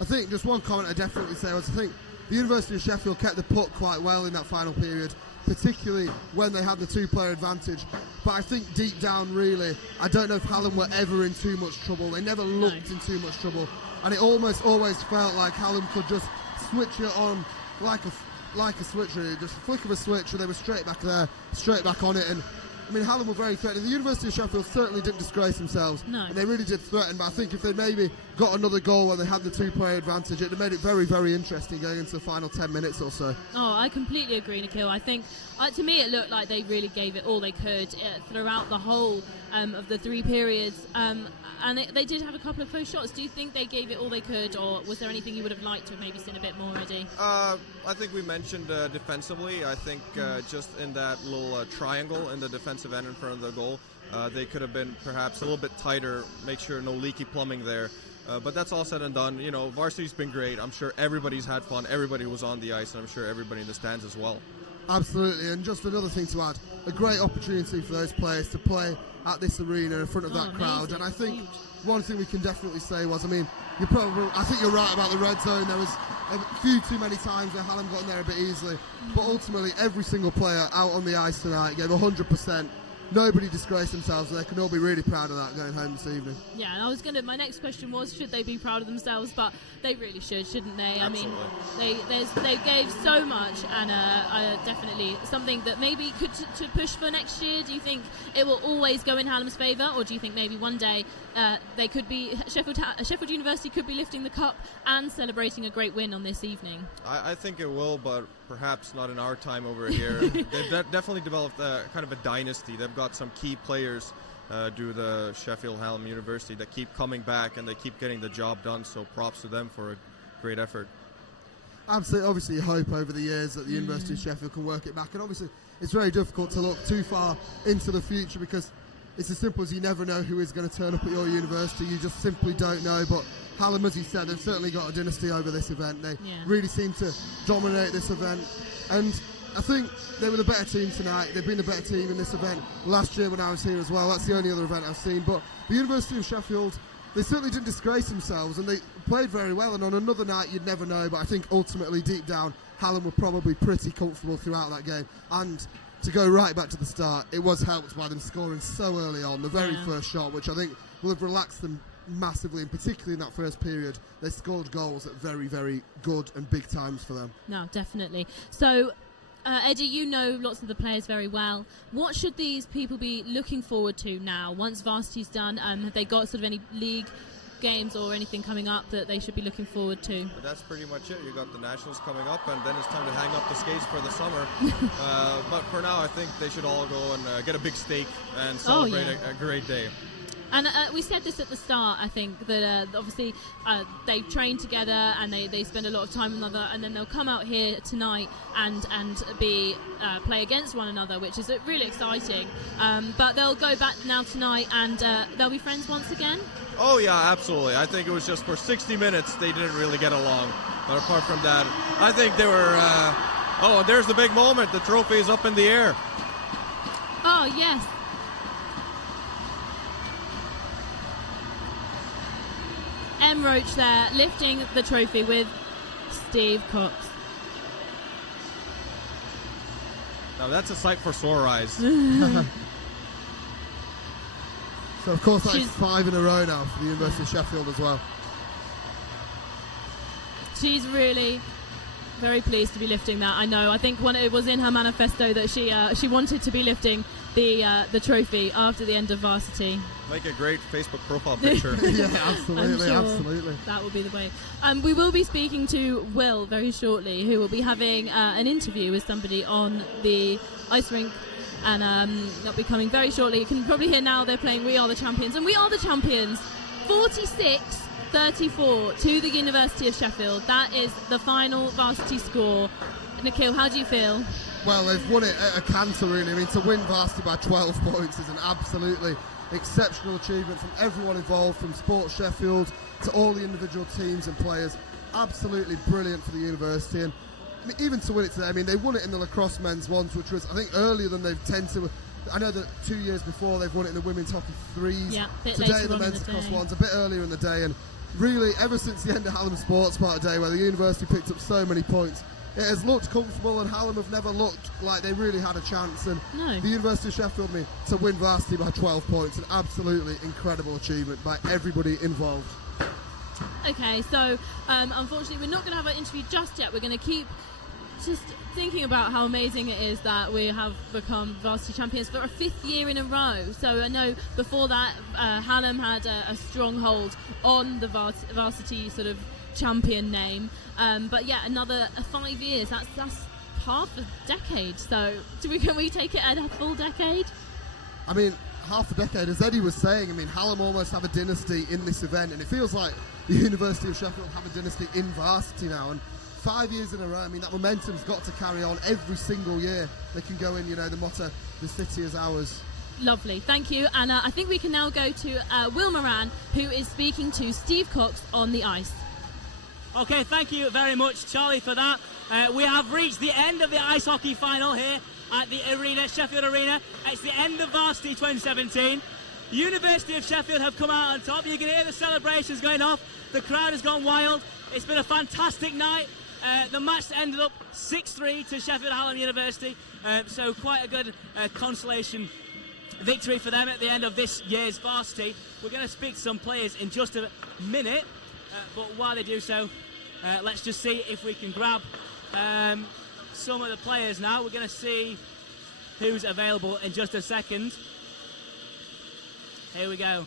I think just one comment I definitely say was, I think the University of Sheffield kept the puck quite well in that final period, particularly when they had the 2-player advantage. But I think deep down, really, I don't know if Hallam were ever in too much trouble. They never looked in too much trouble, and it almost always felt like Hallam could just switch it on like a switch, really, just a flick of a switch, and they were straight back there, straight back on it. And I mean, Hallam were very threatening. The University of Sheffield certainly didn't disgrace themselves, and they really did threaten. But I think if they maybe got another goal when they had the 2-player advantage, it would have made it very, very interesting going into the final 10 minutes or so. Oh, I completely agree, Nikhil. I think, to me, it looked like they really gave it all they could throughout the whole of the 3 periods. And they did have a couple of close shots. Do you think they gave it all they could, or was there anything you would have liked to have maybe seen a bit more, Eddie? I think we mentioned defensively. I think just in that little triangle in the defensive end in front of the goal, they could have been perhaps a little bit tighter, make sure no leaky plumbing there. But that's all said and done. Varsity's been great. I'm sure everybody's had fun. Everybody was on the ice, and I'm sure everybody in the stands as well. Absolutely, and just another thing to add, a great opportunity for those players to play at this arena in front of that crowd. And I think one thing we can definitely say was, I think you're right about the red zone. There was a few too many times where Hallam got in there a bit easily, but ultimately every single player out on the ice tonight gave 100%. Nobody disgraced themselves, and they can all be really proud of that going home this evening. Yeah, and my next question was, should they be proud of themselves? But they really should, shouldn't they? Absolutely. I mean, they gave so much, and definitely something that maybe could to push for next year. Do you think it will always go in Hallam's favour, or do you think maybe one day they could be Sheffield University could be lifting the cup and celebrating a great win on this evening? I think it will, but perhaps not in our time over here. They've definitely developed kind of a dynasty. They've got some key players due to Sheffield Hallam University that keep coming back, and they keep getting the job done, so props to them for a great effort. Absolutely, obviously you hope over the years that the University of Sheffield can work it back, and obviously it's very difficult to look too far into the future because it's as simple as you never know who is going to turn up at your university. You just simply don't know. But Hallam, as you said, they've certainly got a dynasty over this event. They really seem to dominate this event, and I think they were the better team tonight. They've been the better team in this event last year when I was here as well. That's the only other event I've seen. But the University of Sheffield, they certainly didn't disgrace themselves, and they played very well. And on another night, you'd never know. But I think ultimately, deep down, Hallam were probably pretty comfortable throughout that game. And to go right back to the start, it was helped by them scoring so early on, the very first shot, which I think will have relaxed them massively, and particularly in that first period, they scored goals at very, very good and big times for them. No, definitely. So, Eddie, you know lots of the players very well. What should these people be looking forward to now, once Varsity's done? Have they got sort of any league games or anything coming up that they should be looking forward to? But that's pretty much it. You got the Nationals coming up, and then it's time to hang up the skates for the summer. But for now, I think they should all go and get a big steak and celebrate a great day. And we said this at the start, I think, that obviously they train together and they spend a lot of time with one another, and then they'll come out here tonight and be play against one another, which is really exciting. But they'll go back now tonight and they'll be friends once again. Oh, yeah, absolutely. I think it was just for 60 minutes they didn't really get along. But apart from that, I think they were... oh, there's the big moment. The trophy is up in the air. Oh, yes. M. Roach there, lifting the trophy with Steve Cox. Now, that's a sight for sore eyes. So, of course, that's 5 in a row now for the University of Sheffield as well. She's really very pleased to be lifting that. I know. I think it was in her manifesto that she wanted to be lifting the trophy after the end of Varsity. Make a great Facebook profile picture. Yeah, absolutely, I'm sure absolutely. That will be the way. We will be speaking to Will very shortly, who will be having an interview with somebody on the ice rink. And that'll be coming very shortly. You can probably hear now they're playing We Are the Champions. And We Are the Champions, 46-34 to the University of Sheffield. That is the final Varsity score. Nikhil, how do you feel? Well, they've won it at a canter, really. I mean, to win Varsity by 12 points is an absolutely exceptional achievement from everyone involved, from Sports Sheffield to all the individual teams and players. Absolutely brilliant for the university. And I mean, even to win it today, I mean, they won it in the lacrosse men's ones, which was, I think, earlier than they've tend to. I know that 2 years before they've won it in the women's hockey threes. Yeah, a bit today later the on in men's the lacrosse day. ones, a bit earlier in the day. And really, ever since the end of Hallam Sports Park Day, where the university picked up so many points, it has looked comfortable, and Hallam have never looked like they really had a chance. And No. the University of Sheffield, to win Varsity by 12 points, an absolutely incredible achievement by everybody involved. Okay, so unfortunately we're not going to have an interview just yet. We're going to keep just thinking about how amazing it is that we have become Varsity champions for a 5th year in a row. So I know before that Hallam had a strong hold on the Varsity sort of champion name, but yeah, another 5 years, that's half a decade. So can we take it at a full decade? I mean, half a decade, as Eddie was saying. I mean, Hallam almost have a dynasty in this event, and it feels like the University of Sheffield have a dynasty in Varsity now. And 5 years in a row, I mean, that momentum's got to carry on every single year. They can go in, the motto, the city is ours. Lovely, thank you. And I think we can now go to Will Moran, who is speaking to Steve Cox on the ice. Okay, thank you very much, Charlie, for that. We have reached the end of the ice hockey final here at the arena, Sheffield Arena. It's the end of Varsity 2017. University of Sheffield have come out on top. You can hear the celebrations going off. The crowd has gone wild. It's been a fantastic night. The match ended up 6-3 to Sheffield Hallam University. So quite a good consolation victory for them at the end of this year's Varsity. We're going to speak to some players in just a minute. But while they do so, let's just see if we can grab some of the players now. We're going to see who's available in just a second. Here we go.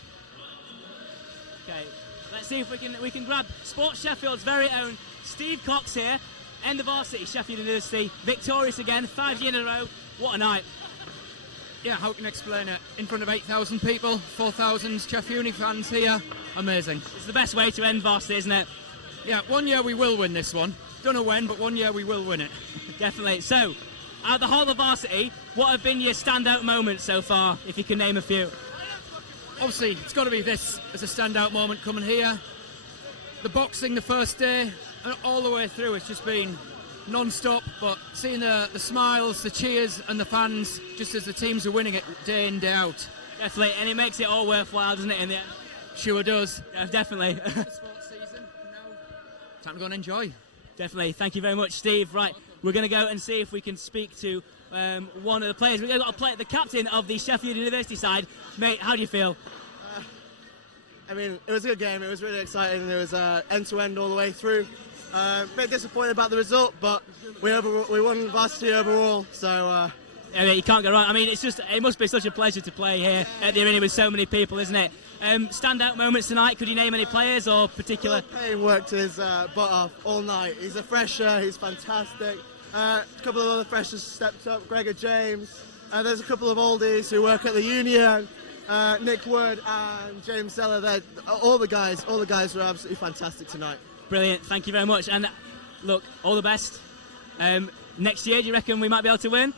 Okay, let's see if we can grab Sports Sheffield's very own Steve Cox here. End of Varsity, Sheffield University, victorious again, 5 years in a row. What a night. Yeah, how can I explain it? In front of 8,000 people, 4,000 Sheffield Uni fans here. Amazing. It's the best way to end Varsity, isn't it? Yeah, one year we will win this one. Don't know when, but one year we will win it. Definitely. So, out of the whole of Varsity, what have been your standout moments so far, if you can name a few? Obviously, it's got to be this as a standout moment coming here. The boxing the first day, and all the way through, it's just been non-stop, but seeing the smiles, the cheers and the fans just as the teams are winning it day in, day out. Definitely, and it makes it all worthwhile, doesn't it, in the end? Sure does. Yeah, definitely. Sports season, time to go and enjoy. Definitely, thank you very much, Steve. Right, we're going to go and see if we can speak to one of the players. We've got to play the captain of the Sheffield University side. Mate, how do you feel? I mean, it was a good game. It was really exciting. It was end-to-end all the way through. A bit disappointed about the result, but we won Varsity overall, so... Yeah, you can't go wrong. I mean, it must be such a pleasure to play here at the arena with so many people, isn't it? Standout moments tonight, could you name any players or particular? Will Payne worked his butt off all night. He's a fresher, he's fantastic. A couple of other freshers stepped up, Gregor James. There's a couple of oldies who work at the union. Nick Wood and James Zeller. All the guys were absolutely fantastic tonight. Brilliant, thank you very much. And look, all the best. Next year, do you reckon we might be able to win?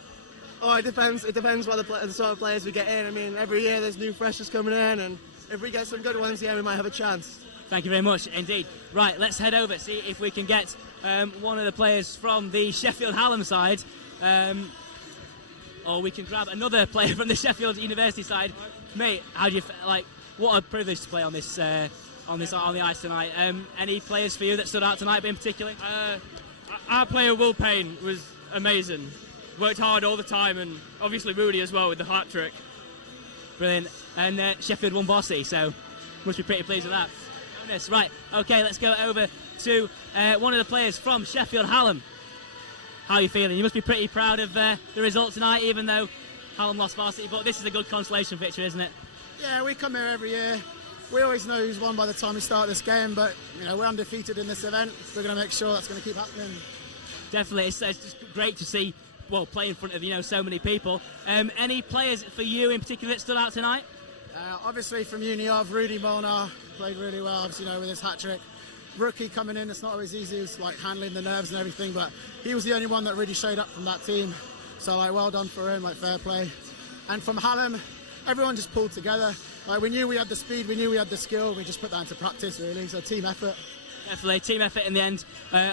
Oh, it depends. It depends what the sort of players we get in. I mean, every year there's new freshers coming in, and if we get some good ones, yeah, we might have a chance. Thank you very much indeed. Right, let's head over, see if we can get one of the players from the Sheffield Hallam side, or we can grab another player from the Sheffield University side. Mate, how do you like? What a privilege to play on this on the ice tonight. Any players for you that stood out tonight in particular? Our player Will Payne was amazing. Worked hard all the time, and obviously Moody as well with the hat trick. Brilliant. And Sheffield won Varsity, so must be pretty pleased with that. Right, okay, let's go over to one of the players from Sheffield Hallam. How are you feeling? You must be pretty proud of the result tonight, even though Hallam lost Varsity, but this is a good consolation victory, isn't it? Yeah, we come here every year. We always know who's won by the time we start this game, but we're undefeated in this event. We're going to make sure that's going to keep happening. Definitely, it's just great to see, play in front of so many people. Any players for you in particular that stood out tonight? Obviously from Uni of, Rudy Molnar played really well, obviously, with his hat trick. Rookie coming in, it's not always easy, it's like handling the nerves and everything, but he was the only one that really showed up from that team. So well done for him, fair play. And from Hallam, everyone just pulled together. We knew we had the speed, we knew we had the skill, we just put that into practice really, so team effort. Definitely, team effort in the end.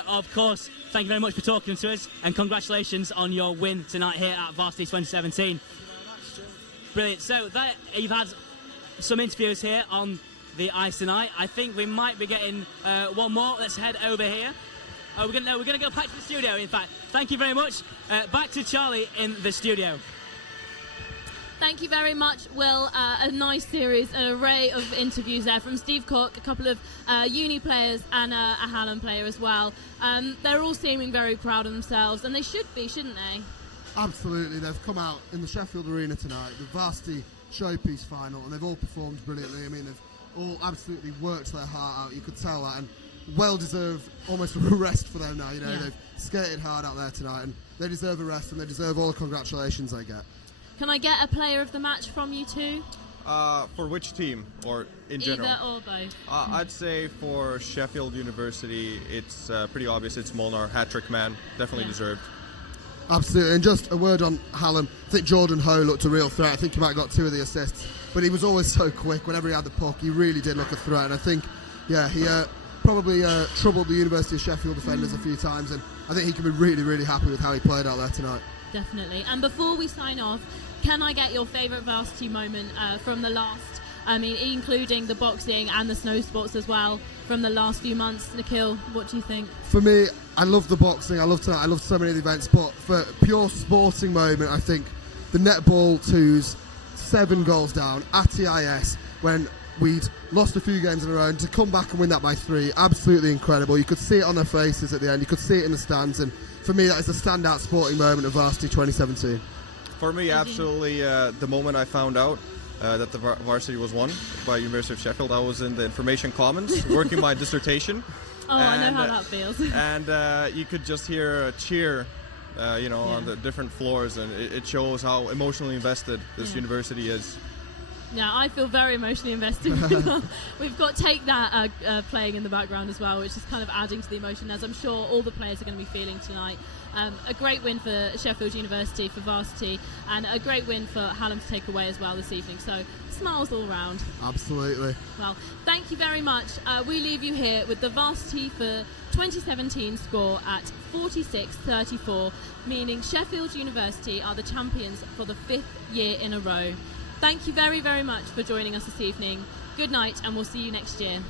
Of course, thank you very much for talking to us, and congratulations on your win tonight here at Varsity 2017. Brilliant. So you've had some interviews here on the ice tonight. I think we might be getting one more. Let's head over here. We're going to go back to the studio, in fact. Thank you very much. Back to Charlie in the studio. Thank you very much, Will. A nice series, an array of interviews there from Steve Cook, a couple of uni players and a Hallam player as well. They're all seeming very proud of themselves, and they should be, shouldn't they? Absolutely. They've come out in the Sheffield Arena tonight, the Varsity showpiece final, and they've all performed brilliantly. I mean, they've all absolutely worked their heart out. You could tell that, and well-deserved almost a rest for them now. They've skated hard out there tonight, and they deserve a rest, and they deserve all the congratulations they get. Can I get a player of the match from you two? For which team, or in general? Either or both. I'd say for Sheffield University, it's pretty obvious. It's Molnar, hat-trick man, definitely deserved. Absolutely, and just a word on Hallam. I think Jordan Ho looked a real threat. I think he might have got 2 of the assists, but he was always so quick. Whenever he had the puck, he really did look a threat, and I think, he probably troubled the University of Sheffield defenders a few times, and I think he can be really, really happy with how he played out there tonight. Definitely. And before we sign off, can I get your favourite Varsity moment from the last, including the boxing and the snow sports as well, from the last few months? Nikhil, what do you think? For me, I love the boxing, I love tonight, I love so many of the events, but for pure sporting moment, I think the netball 2's 7 goals down at TIS, when we'd lost a few games in a row, and to come back and win that by 3, absolutely incredible. You could see it on their faces at the end, you could see it in the stands, and for me that is a standout sporting moment of Varsity 2017. For me, absolutely, the moment I found out that the Varsity was won by University of Sheffield, I was in the Information Commons working my dissertation. Oh, and, I know how that feels. And you could just hear a cheer, on the different floors, and it shows how emotionally invested this university is. Yeah, I feel very emotionally invested. We've got Take That playing in the background as well, which is kind of adding to the emotion, as I'm sure all the players are going to be feeling tonight. A great win for Sheffield University, for Varsity, and a great win for Hallam to take away as well this evening. So, smiles all round. Absolutely. Well, thank you very much. We leave you here with the Varsity for 2017 score at 46-34, meaning Sheffield University are the champions for the 5th year in a row. Thank you very, very much for joining us this evening. Good night, and we'll see you next year.